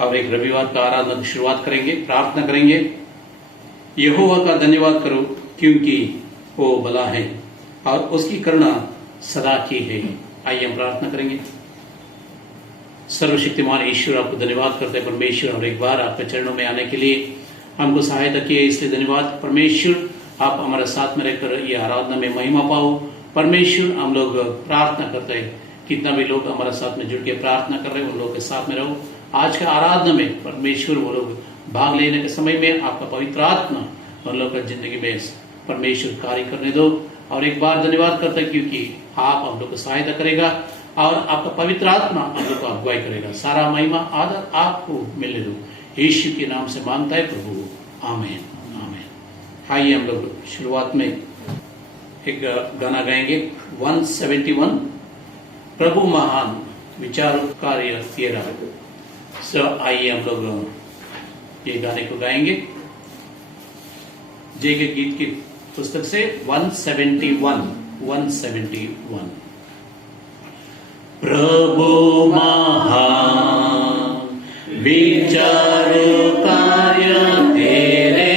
और एक रविवार का आराधना की शुरुआत करेंगे, प्रार्थना करेंगे। यहोवा का धन्यवाद करो क्योंकि वो भला है और उसकी करुणा सदा की है। आइए हम प्रार्थना करेंगे। सर्वशक्तिमान ईश्वर, आपको धन्यवाद करते हैं परमेश्वर, और एक बार आपके चरणों में आने के लिए हमको सहायता किए, इसलिए धन्यवाद परमेश्वर। आप हमारे साथ में रहकर ये आराधना में महिमा पाओ परमेश्वर। हम लोग प्रार्थना करते हैं, कितना भी लोग हमारे साथ में जुड़ के प्रार्थना कर रहे हैं उन लोगों के साथ में रहो। आज का आराधना में परमेश्वर वो लोग भाग लेने के समय में आपका पवित्र आत्मा उन लोगों का जिंदगी में परमेश्वर कार्य करने दो। और एक बार धन्यवाद करते हैं क्योंकि आप हम लोग को सहायता करेगा और आपका पवित्र आत्मा हम लोग को अगुवाई करेगा। सारा महिमा आदर आपको मिलने दो, यीशु के नाम से मांगता है प्रभु, आमीन आमीन। आइए हम लोग शुरुआत में एक गाना गाएंगे 171, प्रभु महान विचार कार्य तेरा। आइए हम लोग ये गाने को गाएंगे जय के गीत की पुस्तक से 171। प्रभु महान विचार कार्य तेरे,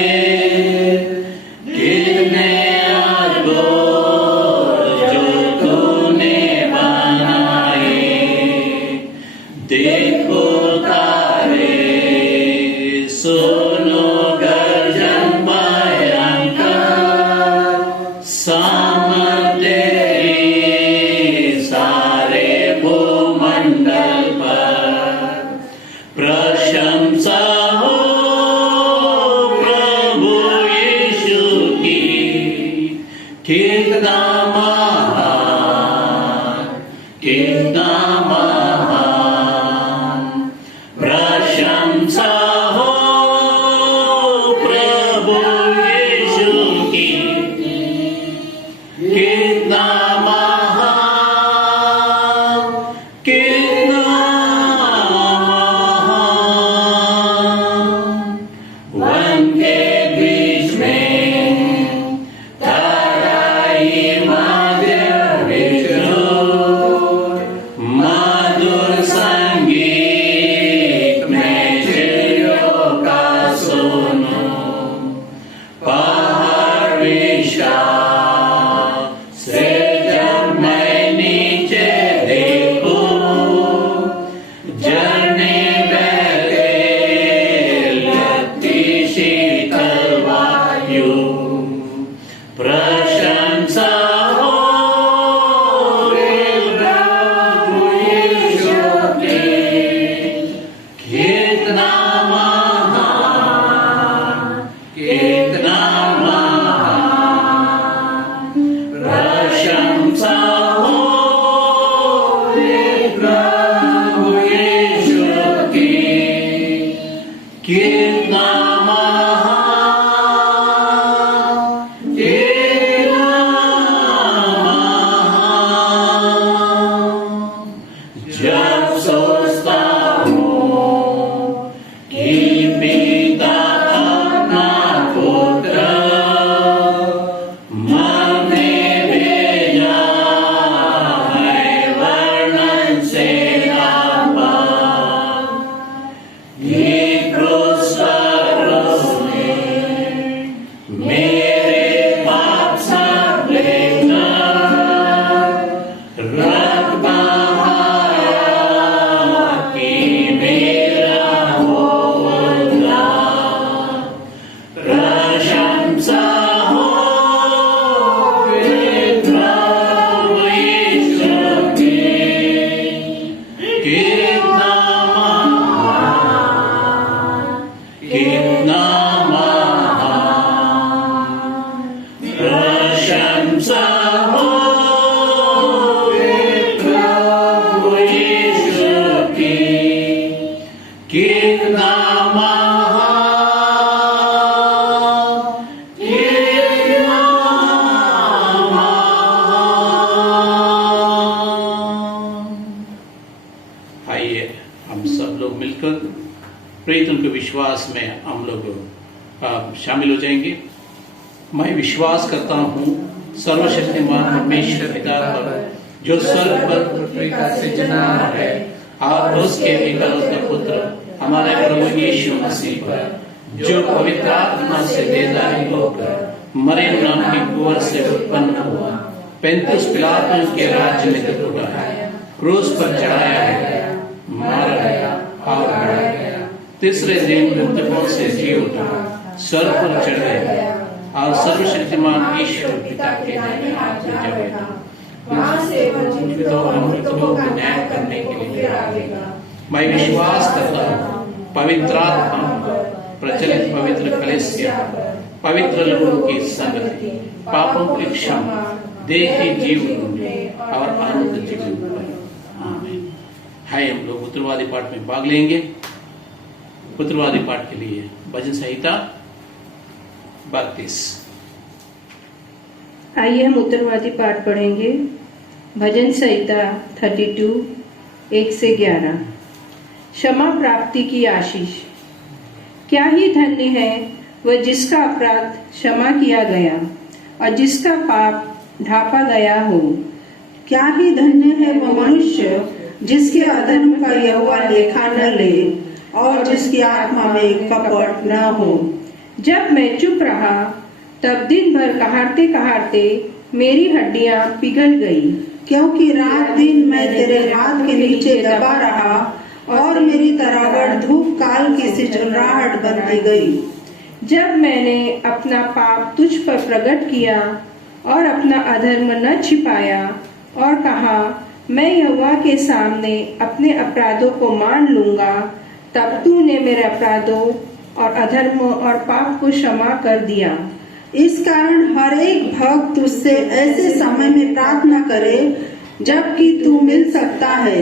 कितने अद्भुत जो तूने बनाए। देखो तारे, सुनो गर्जन भयंकर, सामर्थ तेरी सारे भूमंडल पर। प्रशंसा हो प्रभु यीशु की, कितना महान, कितना महान। प्रशंसा हो प्रभु यीशु की, कितना महान, कितना महान। वन के बीच में ताराई मध्य विचूर, मधुर संगीत में चिड़ियों का सुनो। पहाड़ विशाल से जब मैं नीचे देखूं, झरने बहते लगती शीतल वायु। प्रशंसा हो प्रभु यीशु की, कितना महान, कितना महान। प्रशंसा हो प्रभु यीशु की, कितना महान, कितना महान। जब सोचता हूँ कि पिता अपना पुत्र मरने भेजा है, वर्णन से लापा। ये क्रूस पर उसने मेरे पाप सब लेकर रक्त बहाया कि मेरा हो उद्धार। प्रशंसा हो प्रभु यीशु की, कितना महान, कितना महान। प्रशंसा हो प्रभु यीशु की, कितना महान, कितना महान। आइए हम सब लोग मिलकर प्रेरितों के विश्वास में हम लोग शामिल हो जाएंगे। मैं विश्वास करता हूँ सर्वशक्तिमान परमेश्वर पिता पर, जो स्वर्ग पर पृथ्वी का सृजनहार है, और उसके एकलौते पुत्र हमारे प्रभु यीशु मसीह पर, जो पवित्र आत्मा से वेदाई होकर मरियम नाम की कुंवर से उत्पन्न हुआ, पेंतुस पिलातुस के राज्य में दुख उठाया, क्रूस पर चढ़ाया गया, मारा गया और गड़ाया गया, तीसरे दिन मृतकों से जी उठा, स्वर्ग पर चढ़ गया और सर्वशक्तिमान ईश्वर पिता के दाहिने हाथ में बैठा, वहां से वह जीवितों और मृतकों का न्याय करने के लिए आएगा। मैं विश्वास करता हूँ पवित्र आत्मा पर, प्रचलित पवित्र कलीसिया पर, पवित्र लोगों की संगति, पापों की क्षमा, देह के जीवन और अनंत जीवन पर। आमीन। हाय, हम लोग उत्तरवादी पाठ में भाग लेंगे। उत्तरवादी पाठ के लिए भजन संहिता 32। आइए हम उत्तरवादी पाठ पढ़ेंगे। भजन संहिता 32 1 से 11। क्षमा प्राप्ति की आशीष। क्या ही धन्य है वह जिसका अपराध क्षमा किया गया और जिसका पाप ढांपा गया हो। क्या ही धन्य है वह मनुष्य जिसके अधर्म का यहोवा लेखा न ले और जिसकी आत्मा में कपट न हो। जब मैं चुप रहा तब दिन भर कहारते कहारते मेरी हड्डियां पिघल गई, क्योंकि रात दिन मैं तेरे हाथ के नीचे दबा रहा और मेरी तरावट धूप काल की सी झुर्राहट बनती गई। जब मैंने अपना पाप तुझ पर प्रकट किया और अपना अधर्म न छिपाया और कहा मैं यहोवा के सामने अपने अपराधों को मान लूंगा, तब तूने मेरे अपराधों और अधर्म और पाप को क्षमा कर दिया। इस कारण हर एक भक्त तुझसे ऐसे समय में प्रार्थना करे जबकि तू मिल सकता है।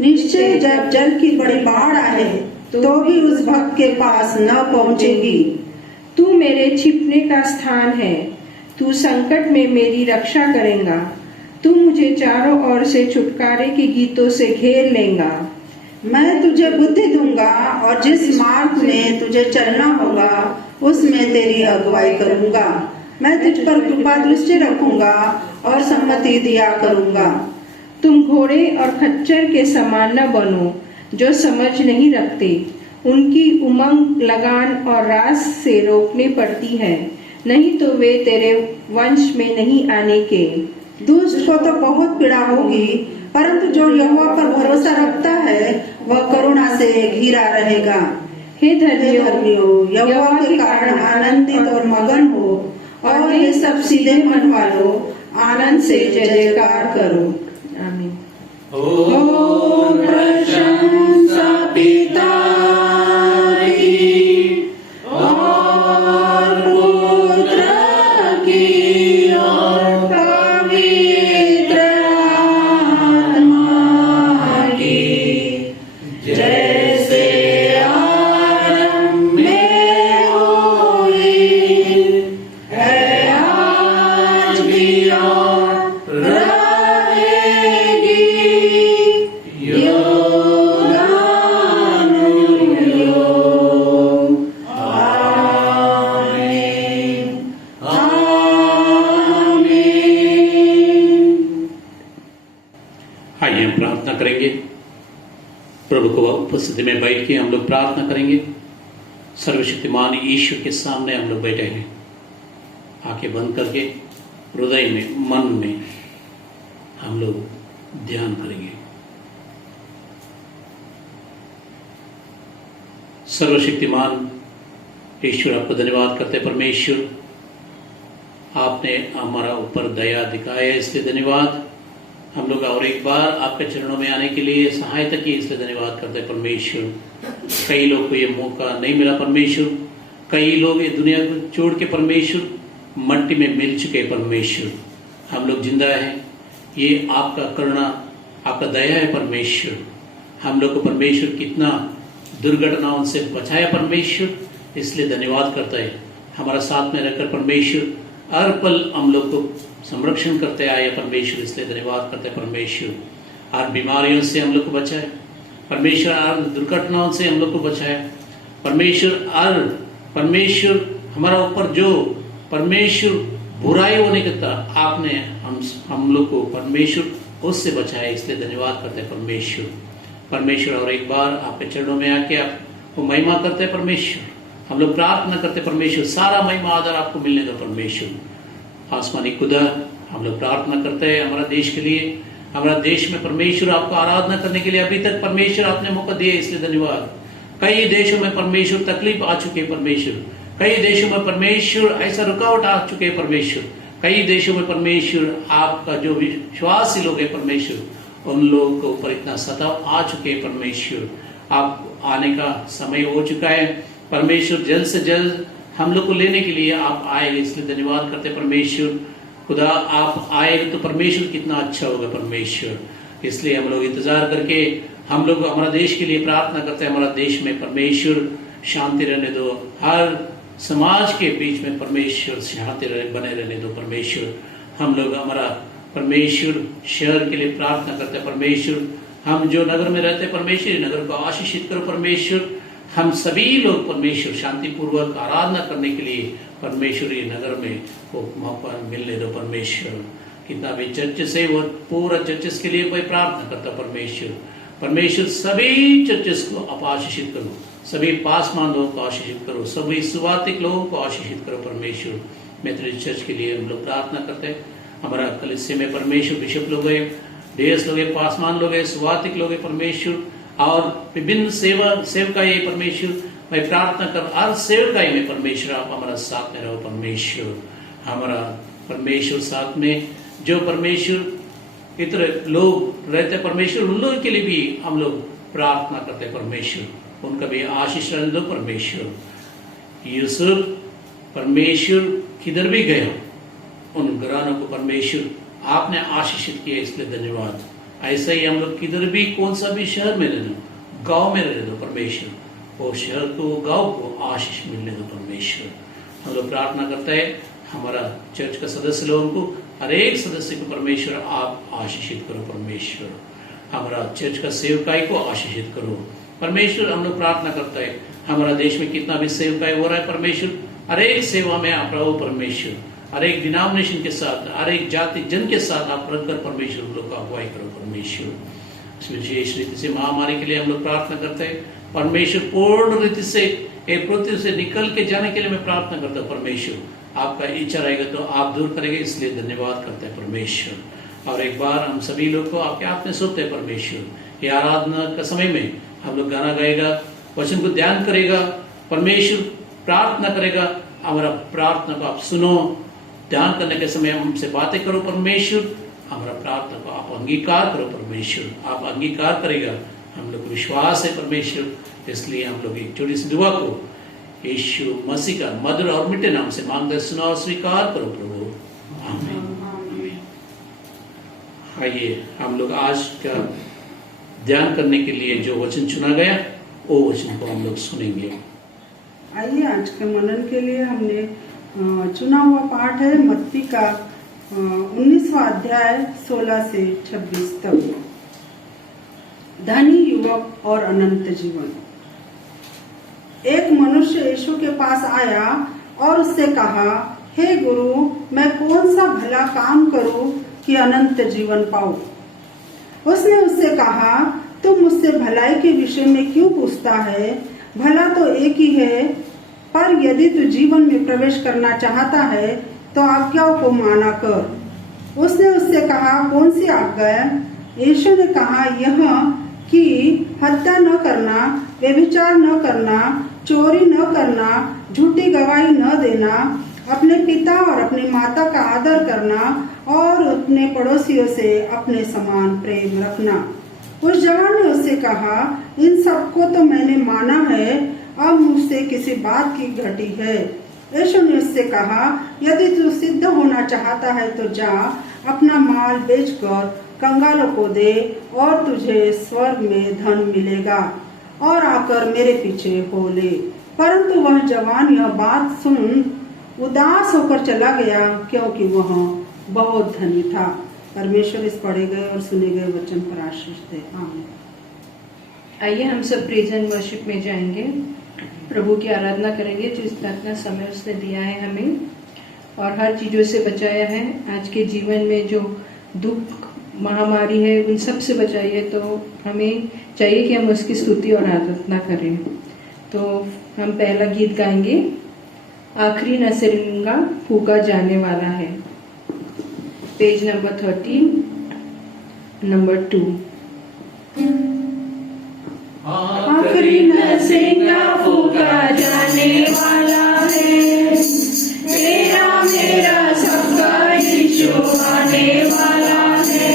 निश्चय जब जल की बड़ी बाढ़ आए तो भी उस भक्त के पास न पहुंचेगी। तू मेरे छिपने का स्थान है, तू संकट में मेरी रक्षा करेगा। तू मुझे चारों ओर से छुटकारे के गीतों से घेर लेगा। मैं तुझे बुद्धि दूंगा और जिस मार्ग में तुझे चलना होगा उसमें तेरी अगुवाई करूंगा। मैं तुझ पर कृपा दृष्टि रखूंगा और सम्मति दिया करूंगा। तुम घोड़े और खच्चर के समान न बनो जो समझ नहीं रखते। उनकी उमंग लगान और रास से रोकनी पड़ती है, नहीं तो वे तेरे वंश में नहीं आने के। दुष्ट को तो बहुत पीड़ा होगी, परंतु जो यहोवा पर भरोसा रखता है वह करुणा से घिरा रहेगा। हे धर्मियों, यहोवा के कारण आनंदित और मगन हो, और हे सब सीधे मन वालों आनंद से जय जयकार करो। आमीन। ओम प्रशंसा पिता प्रभु को उपस्थिति में बैठ के हम लोग प्रार्थना करेंगे। सर्वशक्तिमान ईश्वर के सामने हम लोग बैठे हैं, आंखें बंद करके हृदय में मन में हम लोग ध्यान करेंगे। सर्वशक्तिमान ईश्वर, आपको धन्यवाद करते हैं। परमेश्वर, आपने हमारा ऊपर दया दिखाया, इसलिए धन्यवाद। हम लोग और एक बार आपके चरणों में आने के लिए सहायता की, इसलिए धन्यवाद करते हैं परमेश्वर। कई लोग को ये मौका नहीं मिला परमेश्वर, कई लोग ये दुनिया को छोड़ के परमेश्वर मट्टी में मिल चुके परमेश्वर। हम लोग जिंदा हैं, ये आपका करुणा, आपका दया है परमेश्वर। हम लोग को परमेश्वर कितना दुर्घटनाओं से बचाया परमेश्वर, इसलिए धन्यवाद करता है। हमारा साथ में रहकर परमेश्वर हर पल हम लोग को संरक्षण करते आए परमेश्वर, इसलिए धन्यवाद करते हैं परमेश्वर। हर बीमारियों से हम लोग को बचाए परमेश्वर, हर दुर्घटनाओं से हम लोग को बचाया परमेश्वर। हर परमेश्वर हमारा ऊपर जो परमेश्वर बुराई होने के तरह आपने हम लोग को परमेश्वर उससे बचाया, इसलिए धन्यवाद करते हैं परमेश्वर। परमेश्वर, और एक बार आपके चरणों में आके आप वो महिमा करते हैं परमेश्वर। हम लोग प्रार्थना करते हैं परमेश्वर सारा महिमा आदर आपको मिलने दो परमेश्वर। आसमानी खुदा हम लोग प्रार्थना करते हैं हमारा देश के लिए। हमारा देश में परमेश्वर आपको आराधना करने के लिए अभी तक परमेश्वर आपने मौका दिया, इसलिए धन्यवाद। कई देशों में परमेश्वर तकलीफ आ चुके हैं परमेश्वर। कई देशों में परमेश्वर ऐसा रुकावट आ चुके हैं परमेश्वर। कई देशों में परमेश्वर आपका जो विश्वासी लोग हैं परमेश्वर उन लोगों के ऊपर इतना सताव आ चुके हैं परमेश्वर। आप आने का समय हो चुका है परमेश्वर। जल्द से जल्द हम लोग को लेने के लिए आप आए, इसलिए धन्यवाद करते परमेश्वर। खुदा आप आएगा तो परमेश्वर कितना अच्छा होगा परमेश्वर। इसलिए हम लोग इंतजार करके हम लोग हमारा देश के लिए प्रार्थना करते हैं। हमारा देश में परमेश्वर शांति रहने दो, हर समाज के बीच में परमेश्वर शांति बने रहने दो परमेश्वर। हम लोग हमारा परमेश्वर शहर के लिए प्रार्थना करते हैं परमेश्वर। हम जो नगर में रहते हैं परमेश्वर नगर को आशीषित करो परमेश्वर। हम सभी लोग परमेश्वर शांतिपूर्वक आराधना करने के लिए परमेश्वर ये नगर में वो मौका मिलने दो परमेश्वर। कितना भी चर्चेस है वो पूरा चर्चेस के लिए कोई प्रार्थना करता परमेश्वर। परमेश्वर सभी चर्चेस को आप आशीषित करो, सभी पासमान लोगों को आशीषित करो, सभी सुवार्तिक लोगों को आशीषित करो परमेश्वर। मेथोडिस्ट चर्च के लिए हम लोग प्रार्थना करते हैं। हमारा कलीसिया में परमेश्वर बिशप लोग है, डेस लोग है, पासमान लोग है, सुवार्तिक लोग है परमेश्वर और विभिन्न सेवकाई परमेश्वर। मैं प्रार्थना कर हर सेवकाई में परमेश्वर आप हमारा साथ में रहो परमेश्वर। हमारा परमेश्वर साथ में जो परमेश्वर इतने लोग रहते परमेश्वर उन लोगों के लिए भी हम लोग प्रार्थना करते परमेश्वर। उनका भी आशीष रहने दो परमेश्वर। यूसुफ परमेश्वर किधर भी गया उन घरानों को परमेश्वर आपने आशीषित किया, इसलिए धन्यवाद। ऐसा ही हम लोग किधर भी कौन सा भी शहर में रहना, गांव में रहने दो परमेश्वर, वो शहर को गांव को आशीष मिलने दो परमेश्वर। हम लोग प्रार्थना करते हैं हमारा चर्च का सदस्य लोगों को, हर एक सदस्य को परमेश्वर आप आशीषित करो परमेश्वर। हमारा चर्च का सेवकाई को आशीषित करो परमेश्वर। हम लोग प्रार्थना करते हैं हमारा देश में कितना भी सेवकाई हो रहा है परमेश्वर, हर एक सेवा में आप रहो परमेश्वर। हर एक डिनोमिनेशन के साथ, हर एक जाति जन के साथ आप रखकर परमेश्वर हम लोग का अगुवाई करो परमेश्वर। इस विशेष रीति से महामारी के लिए हम लोग प्रार्थना करते हैं परमेश्वर। पूर्ण रीति से एक पृथ्वी से निकल के जाने के लिए मैं प्रार्थना करता हूँ परमेश्वर। आपका इच्छा रहेगा तो आप दूर करेंगे, इसलिए धन्यवाद करते हैं परमेश्वर। और एक बार हम सभी लोग को आपके हाथ में सौंपते हैं परमेश्वर। ये आराधना का समय में हम लोग गाना गाएगा, वचन को ध्यान करेगा परमेश्वर, प्रार्थना करेगा। हमारा प्रार्थना को आप सुनो, ध्यान करने के समय हमसे बातें करो परमेश्वर। हमारा प्रार्थना को आप अंगीकार करो परमेश्वर। आप अंगीकार करेगा, हम लोग विश्वास है परमेश्वर। इसलिए हम लोग एक छोटी सी दुआ को यीशु मसीह का मधुर और मीठे नाम से मांगते सुनो और स्वीकार करो प्रभु, आमीन। आइए हम लोग आज का ध्यान करने के लिए जो वचन चुना गया वो वचन को हम लोग सुनेंगे। आइए आज के मनन के लिए हमने चुना हुआ पाठ है मत्ती का 19वां अध्याय 16 से 26 तक। धनी युवक और अनंत जीवन। एक मनुष्य यीशु के पास आया और उससे कहा, हे गुरु, मैं कौन सा भला काम करूं कि अनंत जीवन पाऊं? उसने उससे कहा, तुम मुझसे भलाई के विषय में क्यों पूछता है? भला तो एक ही है, पर यदि तू जीवन में प्रवेश करना चाहता है तो आज्ञाओं को माना कर। उसने उससे कहा, कौन सी आज्ञा? यीशु ने कहा, यह कि हत्या न करना, व्यभिचार न करना, चोरी न करना, झूठी गवाही न देना, अपने पिता और अपनी माता का आदर करना और अपने पड़ोसियों से अपने समान प्रेम रखना। उस जवान ने उससे कहा, इन सबको तो मैंने माना है, अब मुझसे किसी बात की घटी है। यीशु ने उससे कहा, यदि तू सिद्ध होना चाहता है तो जा, अपना माल बेचकर कंगालों को दे और तुझे स्वर्ग में धन मिलेगा, और आकर मेरे पीछे हो ले। परंतु वह जवान यह बात सुन उदास होकर चला गया, क्योंकि वह बहुत धनी था। परमेश्वर इस पढ़े गए और सुने गए वचन पर आशीष दे, आमीन। आइए हम सब प्रेज एंड वर्शिप में जाएंगे, प्रभु की आराधना करेंगे जो इतना समय उसने दिया है हमें और हर चीजों से बचाया है। आज के जीवन में जो दुख महामारी है उन सब से बचाइए, तो हमें चाहिए कि हम उसकी स्तुति और आराधना करें। तो हम पहला गीत गाएंगे, आखिरी नसरिंगा फूका जाने वाला है, पेज नंबर 13, नंबर 2। आखिरी नरसिंगा फूका जाने वाला है, तेरा मेरा सबका यीशु आने वाला है।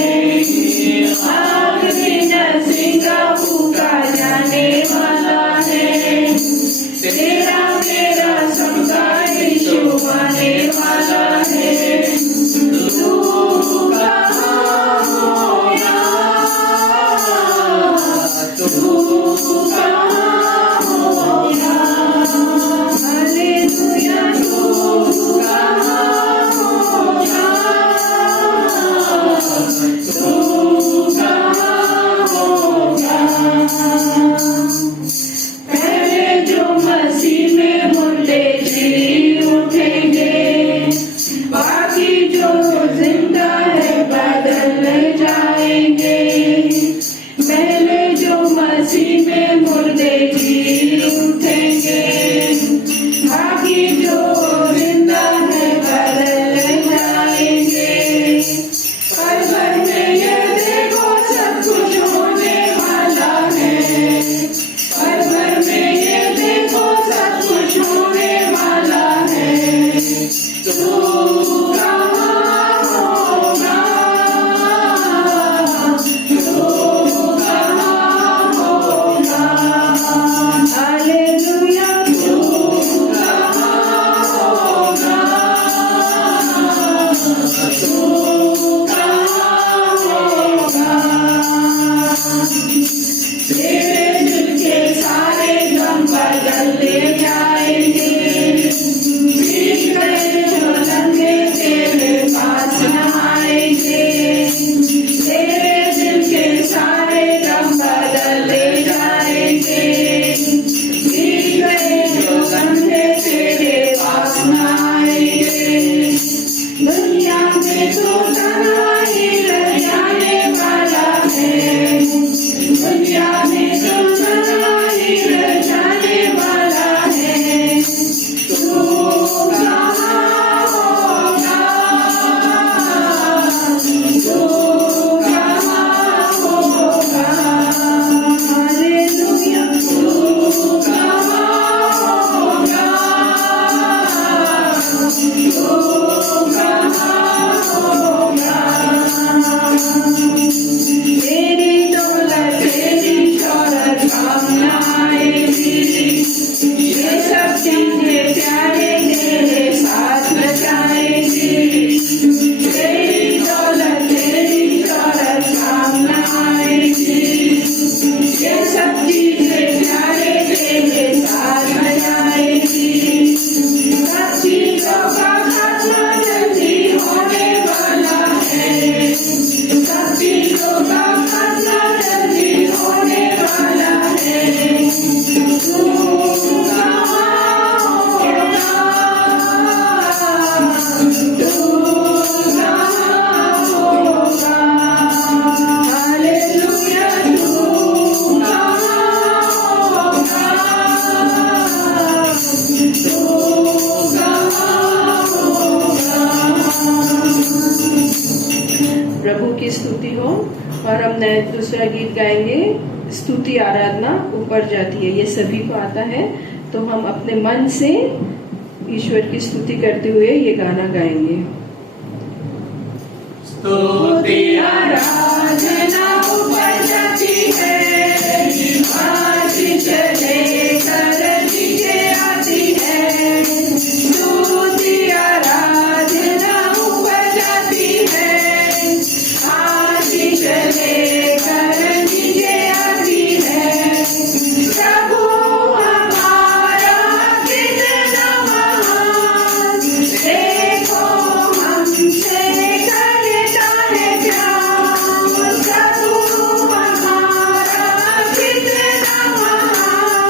आखिरी नरसिंगा फूका जाने वाला है, तेरा मेरा सबका यीशु आने वाला है। तू कहाँ होगा, तू कहाँ होगा, हालेलुया, तू कहाँ होगा, तू कहाँ होगा। पहले जो मसीह में मुर्दे जी उठेंगे, बाकी जो जिंदा है बदल जाएंगे। पहले जो मसीह में मुर्दे जी उठेंगे, बाकी जो जिंदा है बदल जाएंगे। पल भर में ये देखो सब कुछ होने वाला है, पल भर में ये देखो सब कुछ होने वाला है। तू कहाँ होगा, तू कहाँ होगा, हालेलुया, तू कहाँ होगा, तू कहाँ होगा। तेरे दिल के सारे गम बदलते जाएंगे, बीत गए जो लम्हे तेरे पास न आएंगे। तेरे दिल के सारे गम बदलते जाएंगे, बीत गए जो लम्हे तेरे पास न आएंगे। दुनिया में तो तन्हाई रह जाने वाला है, दुनिया में तो तन्हाई रह जाने वाला है। तू कहाँ होगा, तू कहाँ होगा, हालेलुया, तू कहाँ होगा, तू कहाँ होगा। तेरी दौलत तेरी शौहरत काम न आएगी, ये सब चीजें प्यारे तेरे साथ बचाएगी। तेरी दौलत तेरी शौहरत काम न आएगी, ये सब चीजें प्यारे तेरे साथ बचाएगी। सब चीजों का खात्मा जल्दी होने वाला है, सब चीजों का खात्मा जल्दी होने वाला है। तू कहाँ होगा, तू कहाँ होगा, हालेलुया, तू कहाँ होगा, तू कहाँ होगा। प्रभु की स्तुति हो। और हम नए दूसरा गीत गाएंगे, स्तुति आराधना ऊपर जाती है। ये सभी को आता है, तो हम अपने मन से ईश्वर की स्तुति करते हुए ये गाना गाएंगे। स्तुति आराधना ऊपर जाती है, आशीष लेकर नीचे आती है। स्तुति आराधना ऊपर जाती है, आशीष लेकर नीचे आती है। प्रभु हमारा कितना महान, देखो हमसे करता है प्यार। प्रभु हमारा कितना महान,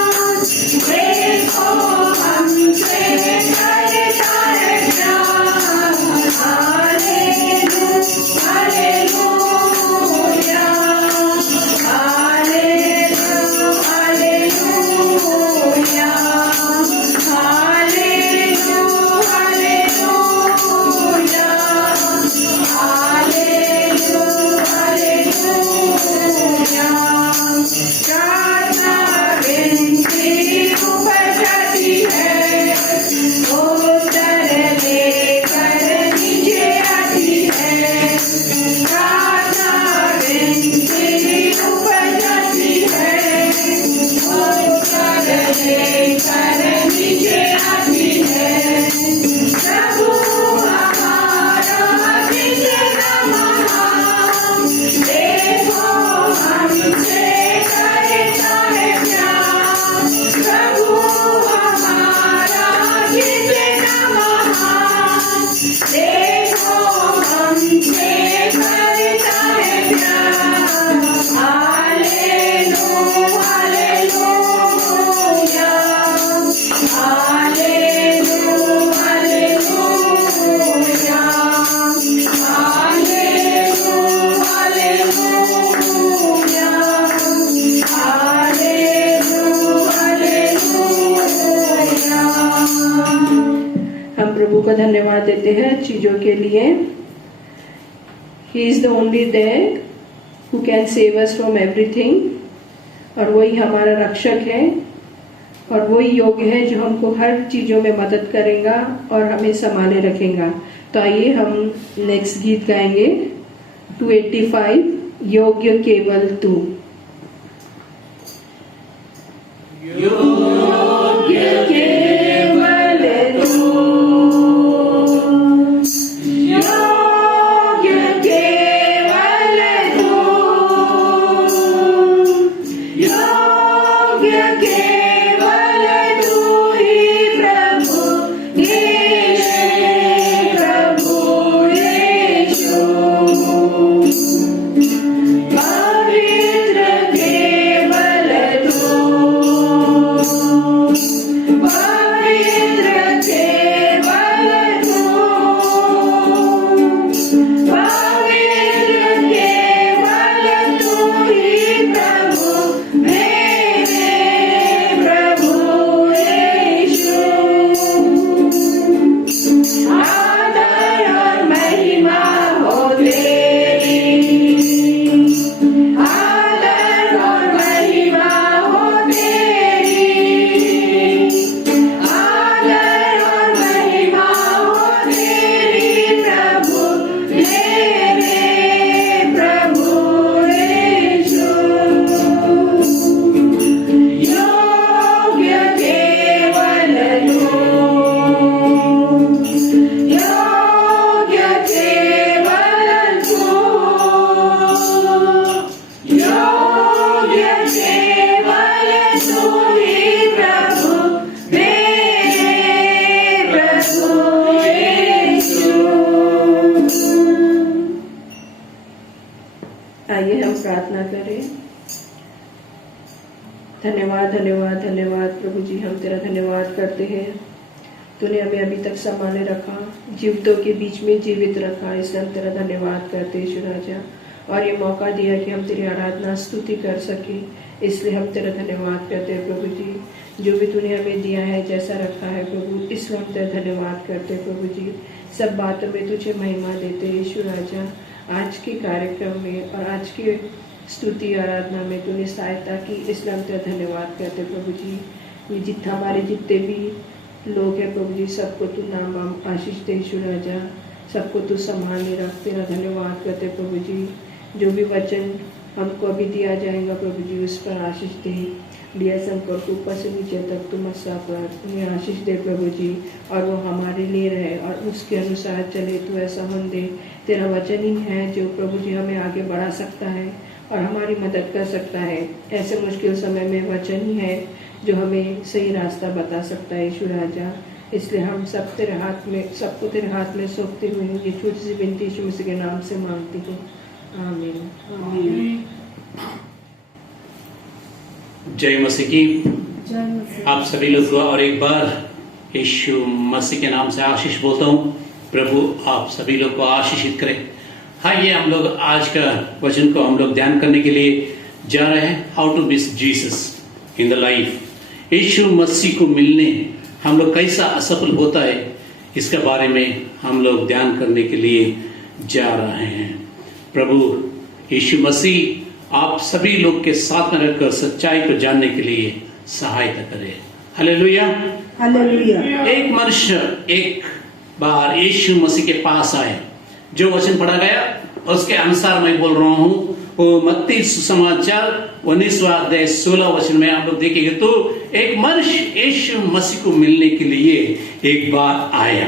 हम प्रभु को धन्यवाद देते हैं चीजों के लिए। He is the only there who can save us from everything, और वही हमारा रक्षक है और वही योग्य है जो हमको हर चीजों में मदद करेगा और हमें संभाले रखेगा। तो आइए हम नेक्स्ट गीत गाएंगे 285, योग्य केवल तू। योग्य केवल तू, योग्य केवल तू, योग्य केवल तू ही प्रभु यीशु, प्रभु यीशु। पवित्र केवल तू, पवित्र केवल तू, पवित्र केवल तू ही प्रभु मेरे प्रभु यीशु। आदर और महिमा हो तेरी, आदर और महिमा हो तेरी, आदर और महिमा हो तेरी प्रभु मेरे प्रभु यीशु। योग्य केवल तू, योग्य केवल तू, योग्य केवल तू ही प्रभु मेरे प्रभु यीशु। आइए हम प्रार्थना करें। धन्यवाद धन्यवाद धन्यवाद प्रभु जी, हम तेरा धन्यवाद करते हैं। तूने हमें अभी तक संभाले रखा, जीवितों के बीच में जीवित रखा, इसलिए हम तेरा धन्यवाद करते हैं यीशु राजा। और ये मौका दिया कि हम तेरी आराधना स्तुति कर सके, इसलिए हम तेरा धन्यवाद करते हैं प्रभु जी। जो भी तूने हमें दिया है, जैसा रखा है प्रभु, इसलिए हम तेरा धन्यवाद करते हैं प्रभु जी। सब बातों में तुझे महिमा देते हैं यीशु राजा। आज के कार्यक्रम में और आज के स्तुति आराधना में तूने सहायता की, इसलिए हम तेरा धन्यवाद करते हैं प्रभु जी। हमारे जितने भी लोग हैं प्रभु जी, सबको तू नाम आशीष दे यीशु राजा, सबको तू संभाले रख। तेरा धन्यवाद करते प्रभु जी। जो भी वचन हमको अभी दिया जाएगा प्रभु जी, उस पर आशीष दे। लिया संकट को ऊपर से नीचे तक तुम पर उन्हें आशीष दे प्रभु जी, और वो हमारे लिए रहे और उसके अनुसार चले। तो ऐसा हम दे, तेरा वचन ही है जो प्रभु जी हमें आगे बढ़ा सकता है और हमारी मदद कर सकता है। ऐसे मुश्किल समय में वचन ही है जो हमें सही रास्ता बता सकता है यीशु राजा। इसलिए हम सब तेरे हाथ में, सबको तेरे हाथ में सौंपते हुए ये छोटी सी विनती यीशु मसीह के नाम से मांगती हूँ, आमीन आमीन। जय मसीह की। आप सभी लोग को और एक बार यीशु मसीह के नाम से आशीष बोलता हूँ। प्रभु आप सभी लोग को आशीषित करें। हाँ, ये हम लोग आज का वचन को हम लोग ध्यान करने के लिए जा रहे हैं। How to miss Jesus in the life. Yeshu Masih को मिलने हम लोग कैसा असफल होता है, इसके बारे में हम लोग ध्यान करने के लिए जा रहे हैं। प्रभु यीशु मसीह आप सभी लोग के साथ में रहकर सच्चाई को जानने के लिए सहायता करे। Hallelujah hallelujah. एक मनुष्य एक बार यीशु मसीह के पास आए। जो वचन पढ़ा गया उसके अनुसार मैं बोल रहा हूँ। वो मत्ती सुसमाचार 19वां अध्याय 16 वचन में आप लोग देखेंगे तो एक मनुष्य यीशु मसीह को मिलने के लिए एक बार आया।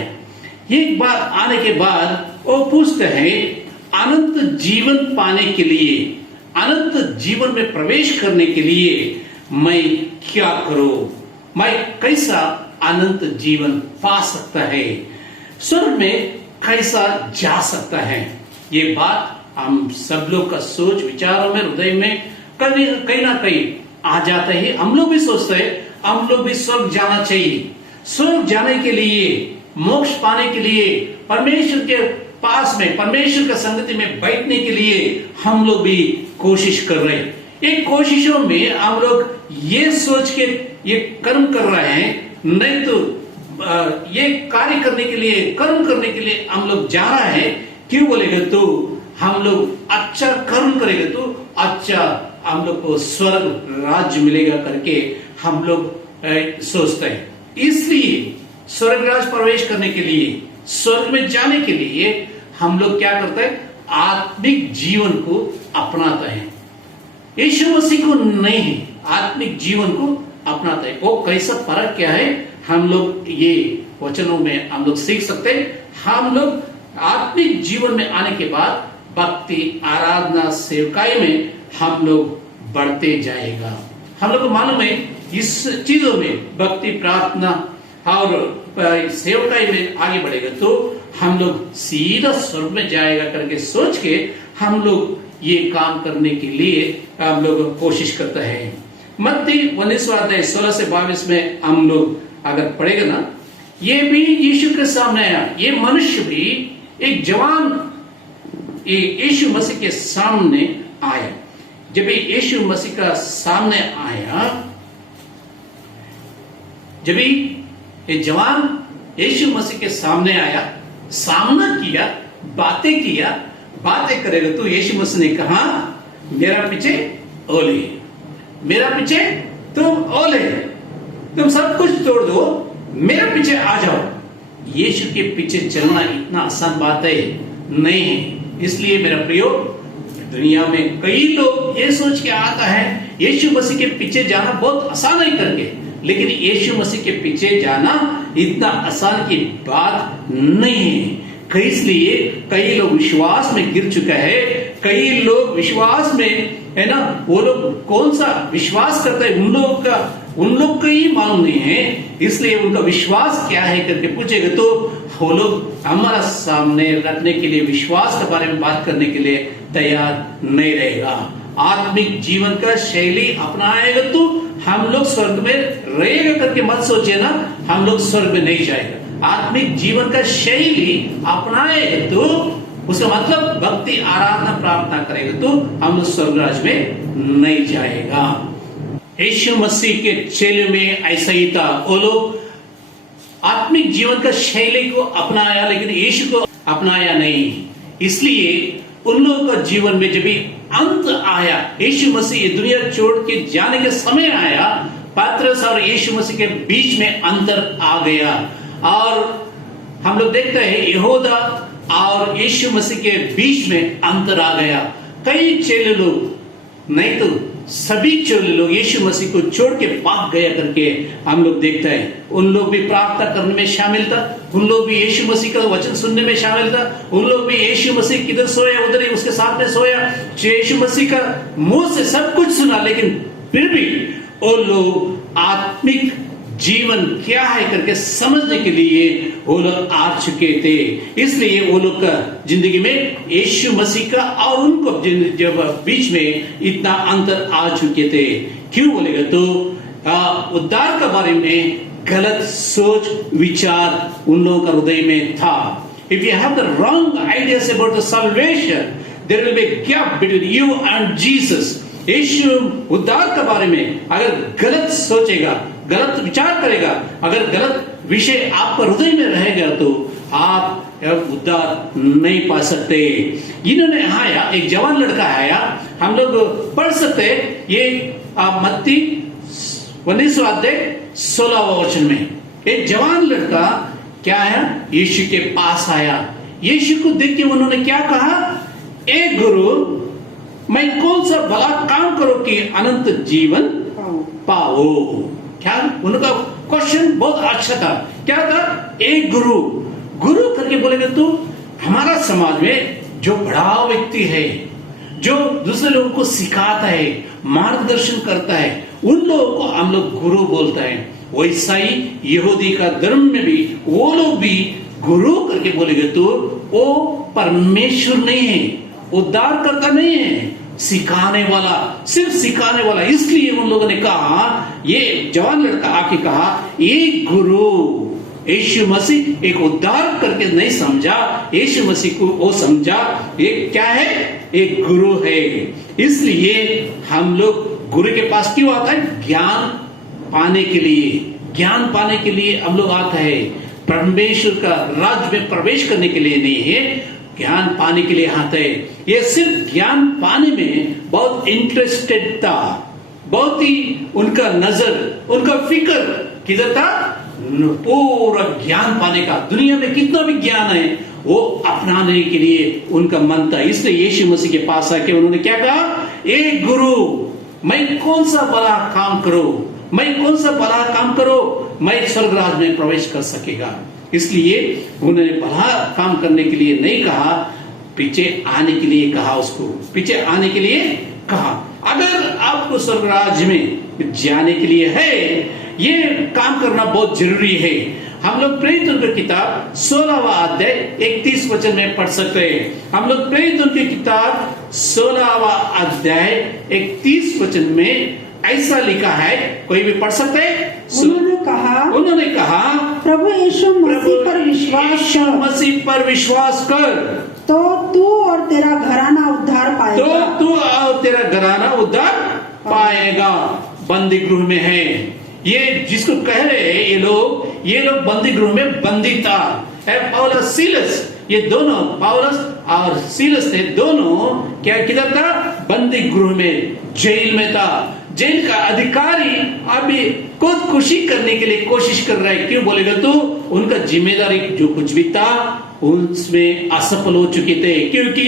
एक बार आने के बाद वो पूछते हैं, अनंत जीवन पाने के लिए, अनंत जीवन में प्रवेश करने के लिए मैं क्या करूं? मैं कैसा अनंत जीवन पा सकता है? स्वर्ग में कैसा जा सकता है? ये बात हम सब लोग का सोच विचारों में, हृदय में कहीं ना कहीं आ जाता है। हम लोग भी सोचते हैं हम लोग भी स्वर्ग जाना चाहिए। स्वर्ग जाने के लिए, मोक्ष पाने के लिए, परमेश्वर के पास में, परमेश्वर का संगति में बैठने के लिए हम लोग भी कोशिश कर रहे हैं। एक कोशिशों में हम लोग ये सोच के ये कर्म कर रहे हैं, नहीं तो ये कार्य करने के लिए, कर्म करने के लिए हम लोग जा रहा है। क्यों बोलेगा तो हम लोग अच्छा कर्म करेंगे तो अच्छा हम लोग को स्वर्ग राज्य मिलेगा करके हम लोग सोचते हैं। इसलिए स्वर्ग राज्य प्रवेश करने के लिए, स्वर्ग में जाने के लिए हम लोग क्या करते हैं? आत्मिक जीवन को अपनाते हैं। यीशु मसीह को नहीं, आत्मिक जीवन को अपनाते हैं। वो कैसा फर्क क्या है हम लोग ये वचनों में हम लोग सीख सकते हैं। हम लोग आत्मिक जीवन में आने के बाद भक्ति, आराधना, सेवकाई में हम लोग बढ़ते जाएगा। हम लोग को मालूम है इस चीजों में भक्ति, प्रार्थना और सेवकाई में आगे बढ़ेगा तो हम लोग सीधा स्वर्ग में जाएगा करके सोच के हम लोग ये काम करने के लिए हम लोग कोशिश करते हैं। मत्ती 19वां अध्याय 16 से 22 में हम लोग अगर पढ़ेगा ना, ये भी यीशु के सामने आया। ये मनुष्य भी एक जवान यीशु मसीह के सामने आया। जब यीशु मसीह का सामने आया, जब ये जवान यीशु मसीह के सामने आया, सामना किया, बातें करेगा तो यीशु मसीह ने कहा, मेरा पीछे ओले, मेरा पीछे तुम ओले, तुम सब कुछ तोड़ दो, मेरे पीछे आ जाओ। यीशु के पीछे चलना इतना आसान बात है नहीं है। इसलिए मेरा प्रियो, दुनिया में कई लोग ये सोच के आता है यीशु मसीह के पीछे जाना बहुत आसान है करके, लेकिन यीशु मसीह के पीछे जाना इतना आसान की बात नहीं है। इसलिए कई लोग विश्वास में गिर चुका है, कई लोग विश्वास में है ना, वो लोग कौन सा विश्वास करते हैं उन लोग का ही मालूम नहीं है। इसलिए उनका विश्वास क्या है करके पूछेगा तो वो लोग हमारा सामने रखने के लिए, विश्वास के बारे में बात करने के लिए तैयार नहीं रहेगा। आत्मिक जीवन का शैली अपनाएगा तो हम लोग स्वर्ग में रहेगा करके मत सोचे ना, हम लोग स्वर्ग में नहीं जाएगा। आत्मिक जीवन का शैली अपनाएगा तो उसका मतलब भक्ति, आराधना, प्रार्थना करेगा तो हम लोग स्वर्ग राज्य में नहीं जाएगा। यीशु मसीह के चेले में ऐसा ही था। वो लोग आत्मिक जीवन का शैली को अपनाया लेकिन यीशु को अपनाया नहीं। इसलिए उन लोगों का जीवन में जब भी अंत आया, यीशु मसीह ये दुनिया छोड़ के जाने के समय आया, पतरस और यीशु मसीह के बीच में अंतर आ गया। और हम लोग देखते हैं यहूदा और यीशु मसीह के बीच में अंतर आ गया। कई चेले लोग, नहीं तो सभी चेले लोग यीशु मसीह को छोड़ के भाग गया करके हम लोग देखते हैं। उन लोग भी प्रार्थना करने में शामिल था, उन लोग भी यीशु मसीह का वचन सुनने में शामिल था, उन लोग भी यीशु मसीह किधर सोया उधर ही उसके साथ में सोया, यीशु मसीह का मुंह से सब कुछ सुना, लेकिन फिर भी वो लोग आत्मिक जीवन क्या है करके समझने के लिए वो लोग आ चुके थे। इसलिए वो लोग का जिंदगी में यीशु मसीह का और उनको जब बीच में इतना अंतर आ चुके थे। क्यों बोलेगा तो उद्धार के बारे में गलत सोच विचार उन लोगों का हृदय में था। If you have the wrong ideas about the salvation, there will be a gap between you and Jesus. यीशु उद्धार के बारे में अगर गलत सोचेगा, गलत विचार करेगा, अगर गलत विषय आपके हृदय में रहेगा तो आप उद्धार नहीं पा सकते। इन्होंने आया, एक जवान लड़का आया, हम लोग पढ़ सकते ये मत्ती 19वां अध्याय 16वां वचन में। एक जवान लड़का क्या है, यीशु के पास आया। यीशु को देख के उन्होंने क्या कहा, ए गुरु, मैं कौन सा भला काम करो कि अनंत जीवन पाओ। क्या उनका क्वेश्चन बहुत अच्छा था। क्या था, एक गुरु, गुरु करके बोलेंगे तो हमारा समाज में जो बड़ा व्यक्ति है, जो दूसरे लोगों को सिखाता है, मार्गदर्शन करता है, उन लोगों को हम लोग गुरु बोलते हैं। वैसा ही यहूदी का धर्म में भी वो लोग भी गुरु करके बोलेंगे तो वो परमेश्वर नहीं है, उद्धार करता नहीं है, सिखाने वाला, सिर्फ सिखाने वाला। इसलिए उन लोगों ने कहा, ये जवान लड़का आके कहा, एक गुरु, यीशु मसीह एक उद्धार करके नहीं समझा, यीशु मसीह को वो समझा एक क्या है, एक गुरु है। इसलिए हम लोग गुरु के पास क्यों आता है, ज्ञान पाने के लिए, ज्ञान पाने के लिए हम लोग आते हैं, परमेश्वर का राज्य में प्रवेश करने के लिए नहीं है, ज्ञान पाने के लिए आते हैं। ये सिर्फ ज्ञान पाने में बहुत इंटरेस्टेड था, बहुत ही उनका नजर, उनका फिक्र किधर था? पूरा ज्ञान पाने का, दुनिया में कितना भी ज्ञान है वो अपनाने के लिए उनका मन था। इसलिए यीशु मसीह के पास आके उन्होंने क्या कहा? ए गुरु, मैं कौन सा बड़ा काम करूं, मैं कौन सा बड़ा काम करो मैं स्वर्ग राज में प्रवेश कर सकेगा। इसलिए उन्होंने बड़ा काम करने के लिए नहीं कहा, पीछे आने के लिए कहा, उसको पीछे आने के लिए कहा। अगर आपको स्वर्ग राज में जाने के लिए है, ये काम करना बहुत जरूरी है। हम लोग प्रेरितों की किताब 16वां अध्याय 31 वचन में पढ़ सकते हैं। हम लोग प्रेरितों की किताब 16वां अध्याय 31 वचन में ऐसा लिखा है, कोई भी पढ़ सकते हैं? उन्होंने कहा प्रभु यीशु मसीह पर विश्वास कर, मसीह पर विश्वास कर, तो तू और तेरा घराना उद्धार पाएगा। तो तू और तेरा घराना उद्धार पाएगा। बंदी गृह में है ये, जिसको कह रहे हैं ये लोग बंदी गृह में बंदी था। पौलुस सीलस, ये दोनों पौलुस और सीलस थे, दोनों क्या किधर था? बंदी गृह में, जेल में था। जेल का अधिकारी अभी खुदकुशी करने के लिए कोशिश कर रहा है। क्यों बोलेगा? तो उनका जिम्मेदारी जो कुछ भी था उसमें असफल हो चुके थे, क्योंकि